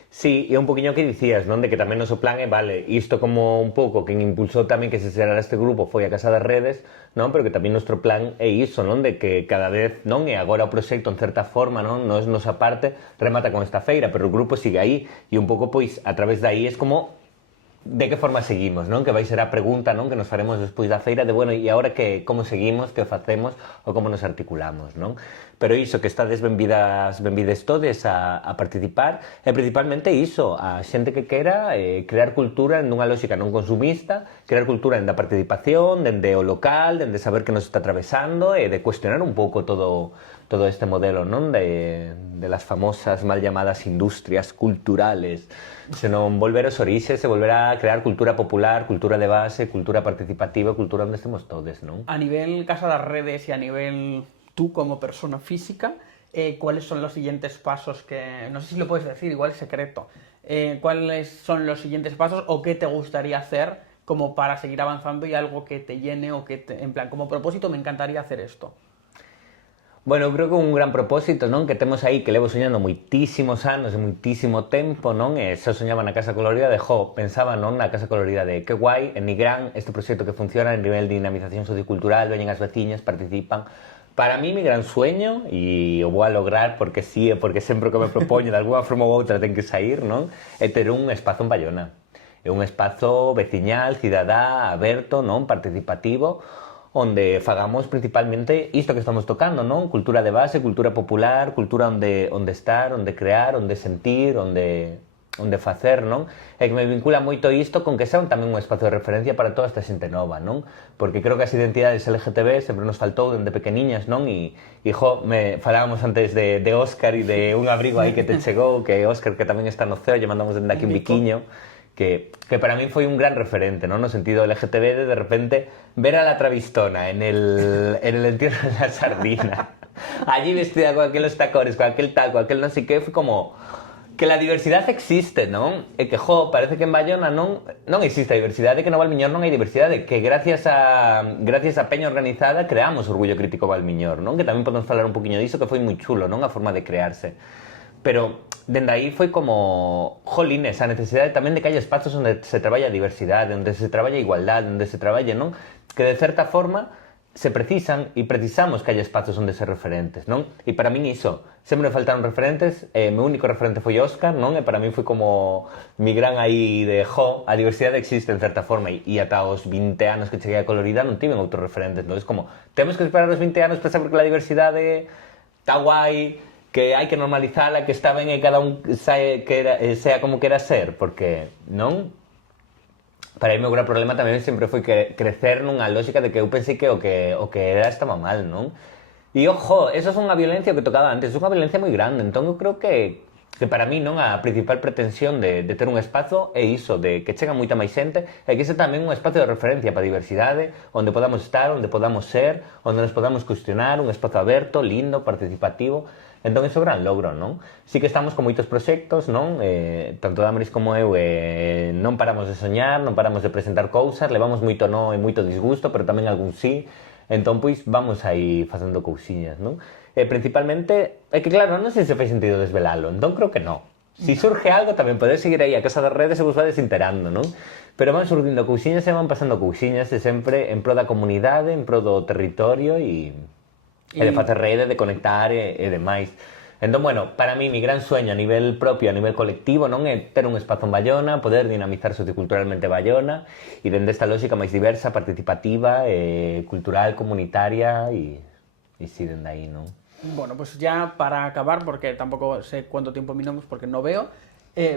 Sí, e un poquinho que dicías, non, de que tamén noso plan é, vale, isto como un pouco quen impulsou tamén que se xerara este grupo foi a Casa das Redes, non, pero que tamén nostro plan é iso, non, de que cada vez, non, e agora o proxecto en certa forma, non, nos nosa parte remata con esta feira, pero o grupo sigue aí, e un pouco, pois, a través de aí es como de que forma seguimos, non? Que vai ser a pregunta, non, que nos faremos despois da feira de, bueno, e agora que como seguimos, que facemos ou como nos articulamos, non? Pero iso, que estades benvides todes a participar, e principalmente iso, a xente que quera crear cultura nunha lógica non consumista, crear cultura dende a participación, dende o local, dende saber que nos está atravesando e de cuestionar un pouco todo este modelo, non, de las famosas mal llamadas industrias culturales, senón volver aos orixes e volver a crear cultura popular, cultura de base, cultura participativa, cultura onde estemos todos, non? A nivel Casa das Redes y a nivel tú como persona física, ¿cuáles son los siguientes pasos que... No sé si lo puedes decir, igual es secreto. ¿Cuáles son los siguientes pasos o qué te gustaría hacer como para seguir avanzando y algo que te llene o que en plan, como propósito me encantaría hacer esto? Bueno, eu creo que un gran propósito, non, que temos aí, que levo soñando moitísimos anos e moitísimo tempo, non, e xa soñaba na Casa Colorida de, pensaba, non, na Casa Colorida de, que guai, en Nigrán, este proxecto que funciona en nivel de dinamización sociocultural, veñen as veciñas, participan. Para mí, mi gran sueño, e o vou a lograr porque sí, e porque sempre que me propoño, de alguna forma ou outra ten que sair, non, é ter un espazo en Bayona. É un espazo veciñal, cidadá, aberto, non, participativo, onde fagamos principalmente isto que estamos tocando, non? Cultura de base, cultura popular, cultura onde estar, onde crear, onde sentir, onde facer, non? E que me vincula moito isto con que sea tamén un espazo de referencia para toda esta xente nova, non? Porque creo que as identidades LGTB sempre nos faltou dende pequeniñas, non? E falábamos antes de Óscar e de un abrigo aí que te chegou, que Óscar, que tamén está no CEO, lle mandamos dende aquí un biquiño, que para mí foi un gran referente, ¿no? No sentido LGTB de repente ver a la Travistona en el entierro de la sardina, allí vestida con aquellos tacones, con aquel taco, aquel no sé qué, foi como que la diversidade existe, non? E que, parece que en Bayona non existe a diversidade, que no Valmiñor non hai diversidade, que gracias a Peña Organizada creamos Orgullo Crítico Valmiñor, non? Que tamén podemos falar un poquinho diso, que foi moi chulo, non? A forma de crearse. Pero, dende aí foi como, jolines, a necesidade tamén de que haya espazos onde se traballa a diversidade, onde se traballa a igualdade, onde se traballe, non? Que de certa forma se precisan e precisamos que haya espazos onde ser referentes, non? E para min iso, sempre me faltaron referentes, meu único referente foi Óscar, non? E para min foi como mi gran aí de, a diversidade existe en certa forma, e ata os 20 anos que cheguei a Colorida non tiven outros referentes, non? É como, temos que esperar os 20 anos para saber que a diversidade está guai, que hai que normalizala, que está ben e cada un sea como quera ser, porque, non? Para mí o gran problema tamén sempre foi que crecer nunha lógica de que eu pensei que o que era estaba mal, non? E, eso é unha violencia que tocaba antes, é unha violencia moi grande, entón eu creo que para mí non a principal pretensión de ter un espazo é iso, de que chega moita máis xente e que ese tamén un espazo de referencia para a diversidade, onde podamos estar, onde podamos ser, onde nos podamos cuestionar, un espazo aberto, lindo, participativo. Entón, iso é un gran logro, non? Sí que estamos con moitos proxectos, non? Tanto Damaris como eu non paramos de soñar, non paramos de presentar cousas, levamos moito no e moito disgusto, pero tamén algún sí. Entón, pois, vamos aí facendo cousiñas, non? Principalmente, é que claro, non sei se fai sentido desvelalo, entón creo que non. Si surge algo, tamén podes seguir aí a casa das redes e vos vades enterando, non? Pero van surgindo cousiñas e van pasando cousiñas e sempre en pro da comunidade, en pro do territorio e de facer rede, de conectar e demais. Entón, bueno, para mí, mi gran sueño a nivel propio, a nivel colectivo, non é ter un espazo en Bayona, poder dinamizar socioculturalmente Bayona e dende esta lógica máis diversa, participativa, cultural, comunitaria e si, dende aí, non? Bueno, pues ya para acabar, porque tampoco sé cuánto tiempo minamos porque no veo,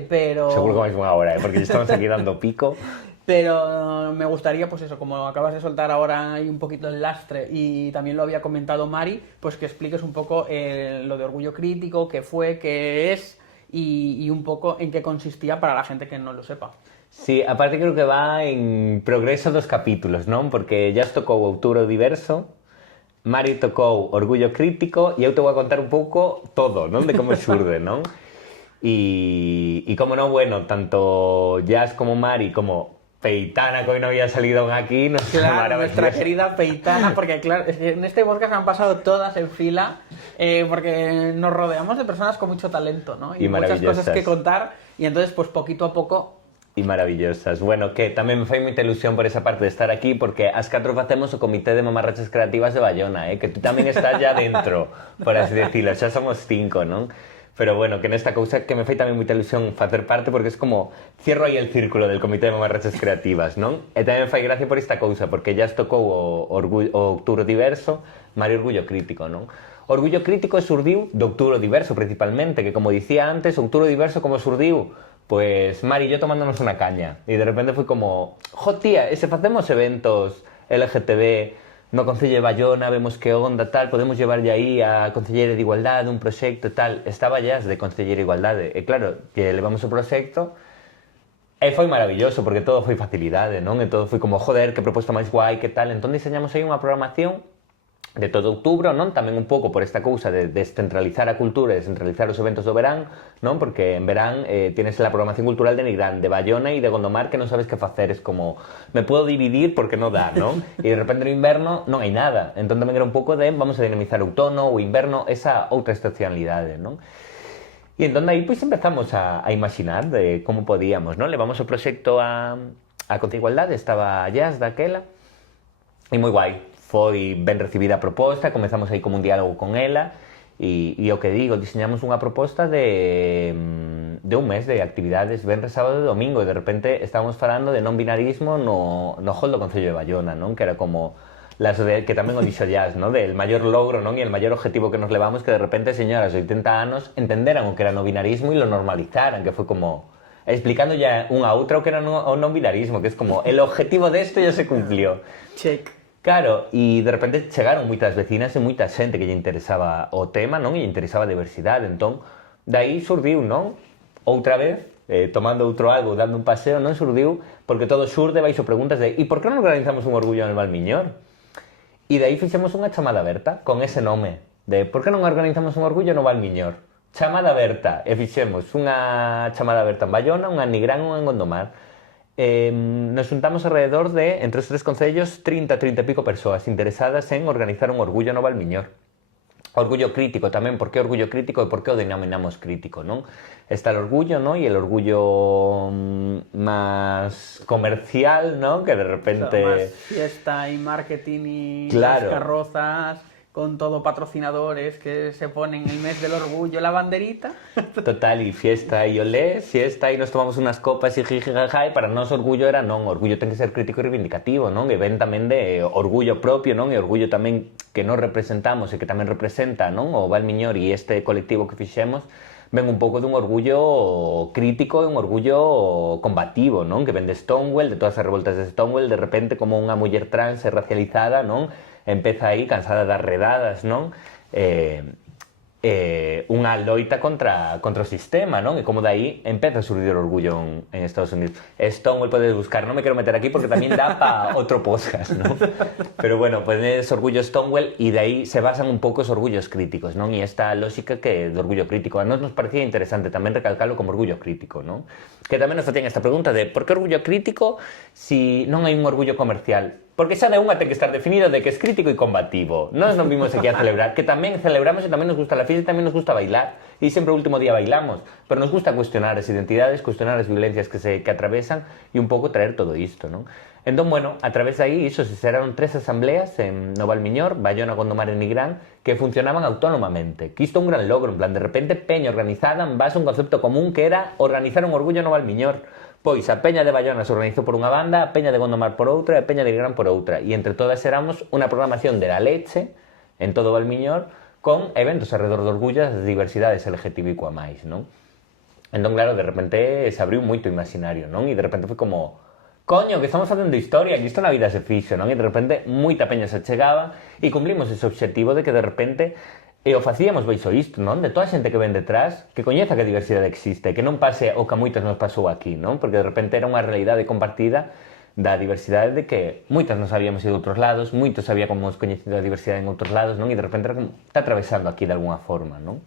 pero... Seguro que máis unha hora, porque ya estamos aquí dando pico. Pero me gustaría, pues eso, como acabas de soltar ahora ahí un poquito el lastre y también lo había comentado Mari, pues que expliques un poco lo de Orgullo Crítico, qué fue, qué es y un poco en qué consistía para la gente que no lo sepa. Sí, aparte creo que va en progreso dos capítulos, non? Porque ya os tocou Outubro Diverso, Mari tocou Orgullo Crítico e eu te vou a contar un pouco todo, non? De como xurde, non? E como non, bueno, tanto Jazz como Mari como Peitana, que hoy no había salido aún aquí, claro, nuestra querida Peitana, porque claro, en este podcast han pasado todas en fila, porque nos rodeamos de personas con mucho talento, ¿no? Y muchas cosas que contar, y entonces pues poquito a poco... Y maravillosas. Bueno, que tamén me fai moita ilusión por esa parte de estar aquí, porque as 4 facemos o Comité de Mamarrachas Creativas de Bayona, que tú tamén estás ya dentro, por así decirlo, xa somos 5, non? Pero bueno, que nesta cousa que me fai tamén moita ilusión facer parte, porque es como cierro aí el círculo del Comité de Mamarrachas Creativas, non? E tamén me fai gracia por esta cousa, porque ya tocou o Outubro Diverso, Mari Orgullo Crítico, non? Orgullo Crítico surdiu do Outubro Diverso, principalmente, que como dicía antes, Outubro Diverso como surdiu, pues Mari y yo tomándonos una caña, e de repente foi como, tía, e se facemos eventos LGTB no Concello de Bayona, vemos que onda, tal, podemos llevarlle aí a Concelleira de Igualdade, un proxecto, tal. Estaba ya de Concelleira de Igualdade. E claro, que levamos o proxecto e foi maravilloso, porque todo foi facilidade, non? E todo foi como, que proposta máis guai, que tal. Entón diseñamos aí unha programación de todo outubro, non? Tamén un pouco por esta cousa de descentralizar a cultura e descentralizar os eventos do verán, non? Porque en verán tienes la programación cultural de Nigrán, de Bayona e de Gondomar, que non sabes que facer, es como, me puedo dividir porque non dá, non? E de repente no inverno non hai nada, entón tamén era un pouco de vamos a dinamizar o outono, o inverno, esa outra estacionalidade, non? E entón aí pois empezamos a imaginar de como podíamos, non? Levamos o proxecto a Contra Igualdade, estaba Jazz daquela, e moi guai. Foi ben recibida a proposta, comezamos aí como un diálogo con ela e o que digo, diseñamos unha proposta de un mes de actividades, venres, sábado e domingo, e de repente estábamos falando de non binarismo no hall do Concello de Bayona, non? Que era como que tamén o dixo Jazz, non? Del maior logro, non? E el maior objetivo que nos levamos, que de repente señoras de 80 anos entenderan o que era no binarismo e lo normalizaran, que foi como explicando ya unha a outra o que era o non binarismo, que es como el objetivo de esto ya se cumplió. Check. Claro, e de repente chegaron moitas vecinas e moita xente que lle interesaba o tema, non? E lle interesaba a diversidade, entón, dai surdiu, non? Outra vez, tomando outro algo, dando un paseo, non surdiu, porque todo xurde baixo preguntas de e por que non organizamos un orgullo en Valmiñor? E de aí fixemos unha chamada aberta con ese nome, de por que non organizamos un orgullo no Valmiñor? Chamada aberta, e fixemos unha chamada aberta en Bayona, unha en Nigrán e unha en Gondomar. Nos juntamos alrededor de, entre os tres concellos, 30 e pico persoas interesadas en organizar un orgullo no Valmiñor. Orgullo crítico tamén, por que orgullo crítico e por que o denominamos crítico, non? Está el orgullo, ¿no? Y el orgullo más comercial, ¿no? Que de repente... O sea, más fiesta y marketing y claro. las carrozas con todo patrocinadores que se ponen el mes del orgullo, la banderita. Total, y fiesta y olé, fiesta y nos tomamos unas copas y jiji jaja, y para nós orgullo era non, orgullo ten que ser crítico e reivindicativo, non? E ven tamén de orgullo propio, non? E orgullo tamén que nos representamos e que tamén representa, non? O Valmiñor e este colectivo que fixemos, ven un pouco dun orgullo crítico e un orgullo combativo, non? Que ven de Stonewall, de todas as revoltas de Stonewall, de repente como unha muller trans e racializada, non? Empeza aí cansada das redadas, non? Unha loita contra o sistema, non? E como dai empeza a surdir o orgullo en Estados Unidos. Stonewall podes buscar, non me quero meter aquí porque tamén dá para outro podcast, non? Pero bueno, podes orgullo Stonewall e dai se basan un pouco os orgullos críticos, non? E esta lógica que do orgullo crítico a nós nos parecía interesante tamén recalcalo como orgullo crítico, non? Que tamén nos facían esta pregunta de por que orgullo crítico si non hai un orgullo comercial? Porque xa de unha ten que estar definido de que es crítico e combativo. Nós non vimos aquí a celebrar, que tamén celebramos e tamén nos gusta la fiesta e tamén nos gusta bailar. E sempre o último día bailamos. Pero nos gusta cuestionar as identidades, cuestionar as violencias que atravesan e un pouco traer todo isto, non? Entón, bueno, a través de aí, iso se xeraron 3 asambleas en no Valmiñor, Bayona, Gondomar e Nigrán, que funcionaban autónomamente. Que isto é un gran logro, en plan, de repente, peña organizada en base a un concepto común que era organizar un orgullo no Valmiñor. Pois a Peña de Bayona se organizou por unha banda, a Peña de Gondomar por outra e a Peña de Nigrán por outra. E entre todas éramos unha programación de la leche en todo o Valmiñor con eventos alrededor do orgullo das diversidades LGTBIQA+, non? Entón, claro, de repente se abriu moito o imaginario, non? E de repente foi como, coño, que estamos facendo historia, que isto na vida se fixo, non? E de repente moita peña se chegaba e cumplimos ese obxectivo de que de repente e o facíamos baixo isto, non? De toda a xente que ven detrás, que coñeza que a diversidade existe, que non pase o que a moitas nos pasou aquí, non? Porque de repente era unha realidade compartida da diversidade de que moitas nos habíamos ido a outros lados, moitos habíamos coñecido a diversidade en outros lados, non? E de repente era como, está atravesando aquí de alguna forma, non?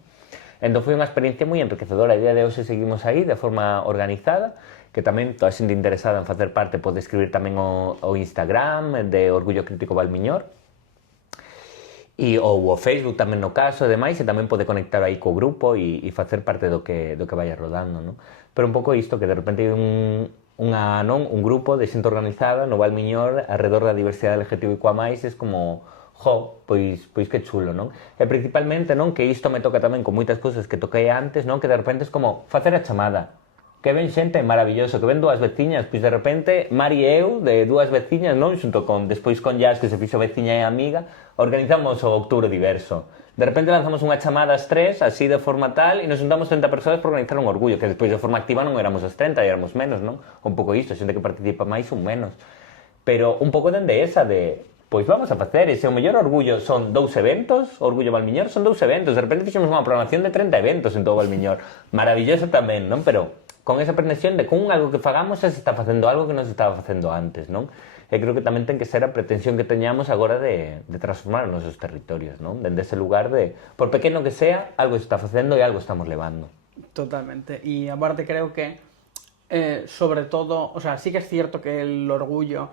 Entón foi unha experiencia moi enriquecedora. A día de hoxe seguimos aí de forma organizada, que tamén toda a xente interesada en facer parte pode escribir tamén o Instagram de Orgullo Crítico Valmiñor, ou o Facebook tamén no caso e demais, e tamén pode conectar aí co grupo e facer parte do que vaya rodando, non? Pero un pouco isto, que de repente hai un grupo de xente organizada no Valmiñor alrededor da diversidade LGTBIQA+, es como, pois que chulo, non? E principalmente, non, que isto me toca tamén con moitas cousas que toquei antes, non? Que de repente es como facer a chamada. Que ven xente maravilloso, que ven dúas veciñas, pois de repente Mari e eu, de dúas veciñas, non? Xunto con, despois con Jazz, que se fixo veciña e amiga, organizamos o Outubro Diverso. De repente lanzamos unha chamada as tres, así de forma tal, e nos juntamos 30 persoas para organizar un orgullo, que despois de forma activa non éramos os 30, éramos menos, non? Un pouco isto, xente que participa máis un menos. Pero un pouco dende esa de, pois vamos a facer, e se o mellor orgullo son 2 eventos, Orgullo Valmiñor son 2 eventos, de repente fixemos unha programación de 30 eventos en todo Valmiñor. Maravilloso tamén, non? Pero con esa pretensión de con algo que fagamos xa se está facendo algo que non se estaba facendo antes, non? E creo que tamén ten que ser a pretensión que teñamos agora de transformar os nosos territorios, non? Dende ese lugar de, por pequeno que sea, algo se está facendo e algo estamos levando. Totalmente. Y aparte creo que, sobre todo, o sea, sí que es cierto que el orgullo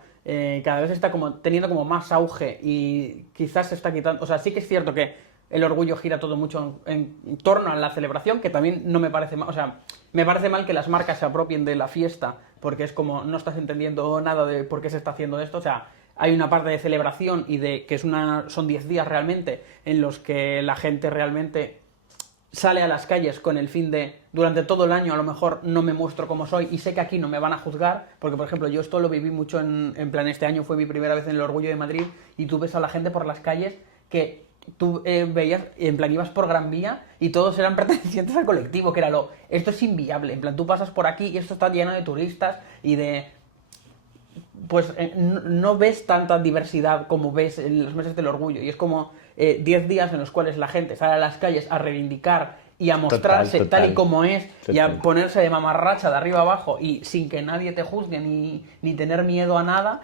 cada vez está como teniendo como más auge y quizás se está quitando, o sea, sí que es cierto que el orgullo gira todo mucho en torno a la celebración, que también no me parece mal, o sea, me parece mal que las marcas se apropien de la fiesta, porque es como, no estás entendiendo nada de por qué se está haciendo esto, o sea, hay una parte de celebración y de que son 10 días realmente en los que la gente realmente sale a las calles con el fin de, durante todo el año a lo mejor no me muestro como soy y sé que aquí no me van a juzgar, porque por ejemplo yo esto lo viví mucho en plan, este año fue mi primera vez en el Orgullo de Madrid y tú ves a la gente por las calles que tú veías, en plan ibas por Gran Vía y todos eran pertenecientes al colectivo, que era esto es inviable, en plan tú pasas por aquí y esto está lleno de turistas y de... Pues no ves tanta diversidad como ves en los meses del orgullo y es como 10 días en los cuales la gente sale a las calles a reivindicar y a mostrarse tal y como es, y a Total. ponerse de mamarracha de arriba abajo y sin que nadie te juzgue ni tener miedo a nada.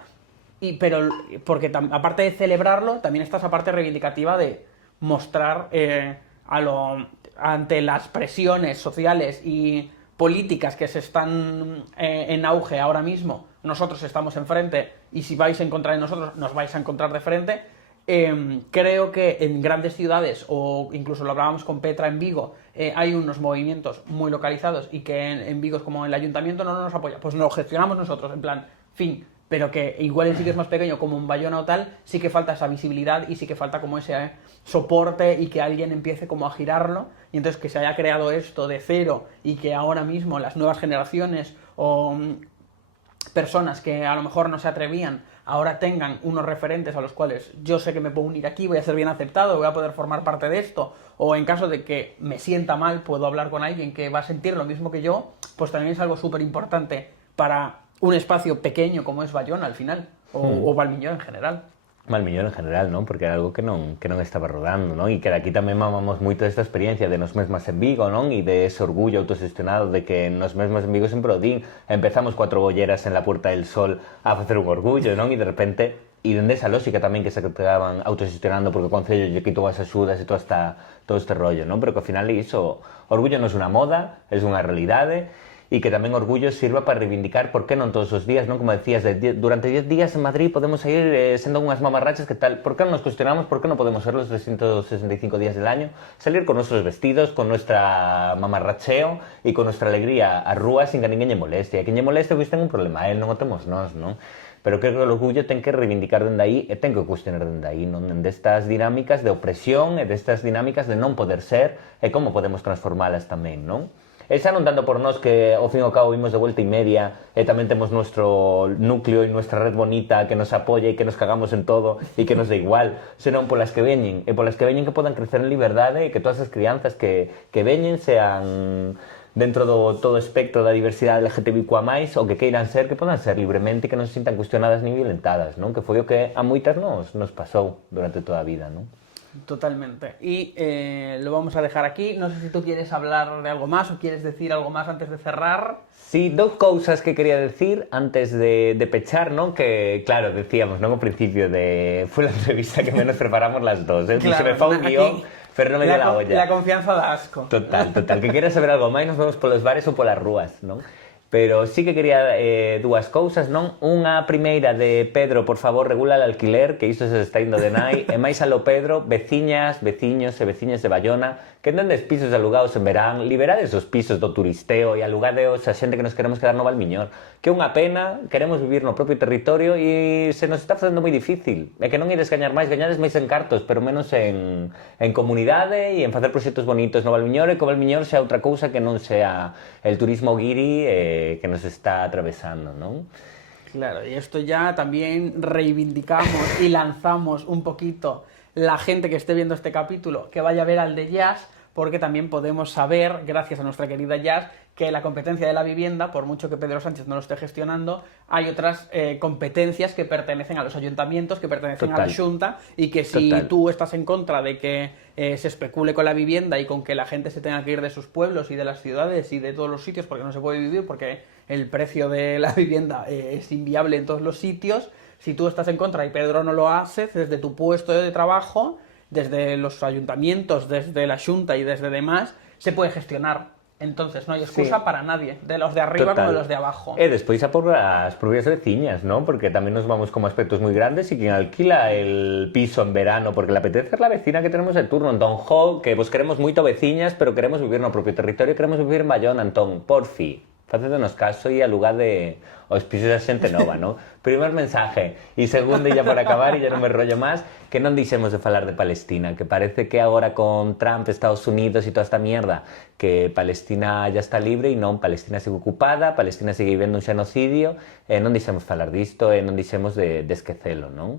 Pero porque aparte de celebrarlo, también está esa parte reivindicativa de mostrar ante las presiones sociales y políticas que se están en auge ahora mismo. Nosotros estamos enfrente y si vais en contra de nosotros, nos vais a encontrar de frente. Creo que en grandes ciudades, o incluso lo hablábamos con Petra en Vigo, hay unos movimientos muy localizados y que en Vigo es como el ayuntamiento no nos apoya, pues lo gestionamos nosotros, en plan, fin, pero que igual en sitios más pequeños como en Bayona o tal, sí que falta esa visibilidad y sí que falta como ese soporte y que alguien empiece como a girarlo, y entonces que se haya creado esto de cero y que ahora mismo las nuevas generaciones o personas que a lo mejor no se atrevían ahora tengan unos referentes a los cuales yo sé que me puedo unir aquí, voy a ser bien aceptado, voy a poder formar parte de esto, o en caso de que me sienta mal puedo hablar con alguien que va a sentir lo mismo que yo, pues también es algo súper importante para un espacio pequeño como es Bayona al final, o Valmiñor en general. Malmiñón en general, non? Porque era algo que non estaba rodando, non? E que daqui tamén mamamos moito desta experiencia de nos mesmas en Vigo, non? E de ese orgullo autogestionado de que nos mesmas en Vigo sempre o din. Empezamos 4 bolleras en la Puerta del Sol a facer un orgullo, non? E de repente, e dende esa lógica tamén que se quedaban autogestionando porque o Concello lle quitou as axudas e todo este rollo, non? Pero que ao final iso, orgullo non é unha moda, é unha realidade, e que tamén orgullo sirva para reivindicar por que non todos os días, non? Como decías, durante 10 días en Madrid podemos ir sendo unhas mamarrachas que tal, por que non nos cuestionamos, por que non podemos ser los 365 días del año, salir con nuestros vestidos, con nuestra mamarracheo e con nuestra alegría a rúa sin que a ninguén lle moleste, e a quen lle moleste pois ten un problema, a él non o temos nós, non? Pero creo que o orgullo ten que reivindicar dende aí e ten que cuestionar dende aí, non? Destas dinámicas de opresión e destas dinámicas de non poder ser e como podemos transformalas tamén, non? E xa non tanto por nós que ao fin e ao cabo vimos de vuelta e media e tamén temos nuestro núcleo e nuestra red bonita que nos apoia e que nos cagamos en todo e que nos dá igual, senón polas que veñen e polas que veñen que podan crecer en liberdade e que todas as crianzas que veñen sean dentro do todo o espectro da diversidade LGTBIQA+, o que queiran ser, que podan ser libremente e que non se sintan cuestionadas ni violentadas, non? Que foi o que a moitas nos pasou durante toda a vida, non? Totalmente. Y lo vamos a dejar aquí. No sé si tú quieres hablar de algo más o quieres decir algo más antes de cerrar. Sí, dos cousas que quería decir antes de pechar, non? Que, claro, decíamos, non? Ao principio foi a entrevista que menos preparamos las dos, Claro, se me fa un guión, pero non me dio la olla. La confianza da asco. Total. Que quieras saber algo máis, nos vemos polos bares ou polas rúas, non? Pero sí que quería dúas cousas, non? Unha primeira de Pedro, por favor, regula o alquiler, que isto se está indo de nai, e máis alo Pedro, veciñas, veciños e veciñas de Bayona, que tendes pisos alugados en verán, liberades os pisos do turisteo e alugadeos a xente que nos queremos quedar no Valmiñor, que é unha pena, queremos vivir no propio territorio e se nos está facendo moi difícil, é que non ides gañar máis, gañades máis en cartos, pero menos en comunidade e en facer proxectos bonitos no Valmiñor, e que o Valmiñor xa outra cousa que non sea el turismo guiri que nos está atravesando, non? Claro, y esto ya también reivindicamos y lanzamos un poquito la gente que esté viendo este capítulo, que vaya a ver al de Jazz, porque también podemos saber, gracias a nuestra querida Jazz, que la competencia de la vivienda, por mucho que Pedro Sánchez no lo esté gestionando, hay otras competencias que pertenecen a los ayuntamientos, que pertenecen a la Xunta, y que si tú estás en contra de que se especule con la vivienda y con que la gente se tenga que ir de sus pueblos y de las ciudades y de todos los sitios porque no se puede vivir, porque el precio de la vivienda es inviable en todos los sitios, si tú estás en contra y Pedro no lo hace, desde tu puesto de trabajo, desde los ayuntamientos, desde la Xunta y desde demás, se puede gestionar. Entonces non hai excusa para nadie, de los de arriba como de los de abajo. E despois a por as propias veciñas, ¿no? Porque tamén nos vamos como aspectos moi grandes e quen alquila el piso en verano porque le apetece la vecina que tenemos de turno, entón, que vos queremos moito veciñas, pero queremos vivir no propio territorio, queremos vivir en Bayona, entón, porfi, facedenos caso e alugade os pisos da xente nova, ¿no? Primer mensaje. E segundo, e ya para acabar, e ya non me rollo máis, que non deixemos de falar de Palestina, que parece que agora con Trump, Estados Unidos e toda esta mierda, que Palestina ya está libre e non, Palestina sigue ocupada, Palestina sigue vivendo un xenocidio, e non deixemos falar disto, e non deixemos de esquecelo, non?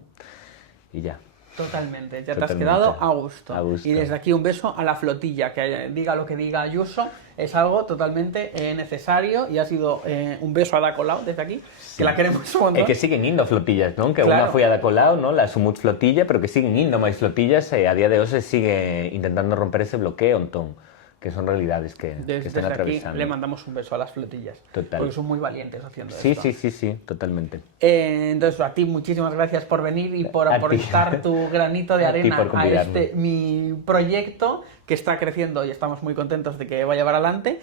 E ya. Totalmente, ya te has quedado a gusto. Y desde aquí un beso a la flotilla, que diga lo que diga Ayuso, es algo totalmente necesario y ha sido un beso a Ada Colau desde aquí, que la queremos un montón. E que siguen indo flotillas, non? Que claro. Unha foi a Ada Colau, non? La Sumut flotilla, pero que siguen indo máis flotillas e a día de hoxe se sigue intentando romper ese bloqueo, entón. que son realidades que Desde están aquí atravesando. le mandamos un beso a las flotillas. Total. Porque son muy valientes haciendo Sí, esto. sí, totalmente. Entonces, a ti muchísimas gracias por venir y por A ti. aportar tu granito de A ti arena por a convidarme. este mi proyecto que está creciendo y estamos muy contentos de que vaya para adelante.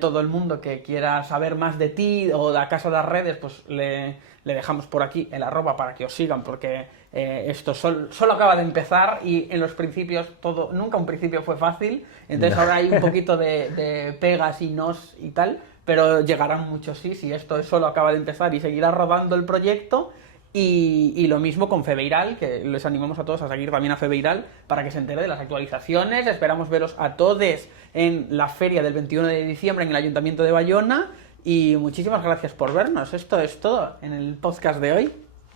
Todo el mundo que quiera saber más de ti o de acaso las redes, pues le dejamos por aquí el @ para que os sigan, porque esto solo acaba de empezar y en los principios nunca un principio fue fácil, entonces ahora hay un poquito de pegas y nos y tal, pero llegarán muchos sí, si esto solo acaba de empezar y seguirá rodando el proyecto. Y lo mismo con Febeiral, que les animamos a todos a seguir también a Febeiral para que se entere de las actualizaciones. Esperamos veros a todos en la feria del 21 de diciembre en el Ayuntamiento de Bayona. Y muchísimas gracias por vernos. Esto es todo en el podcast de hoy.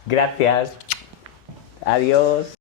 Gracias. Adiós.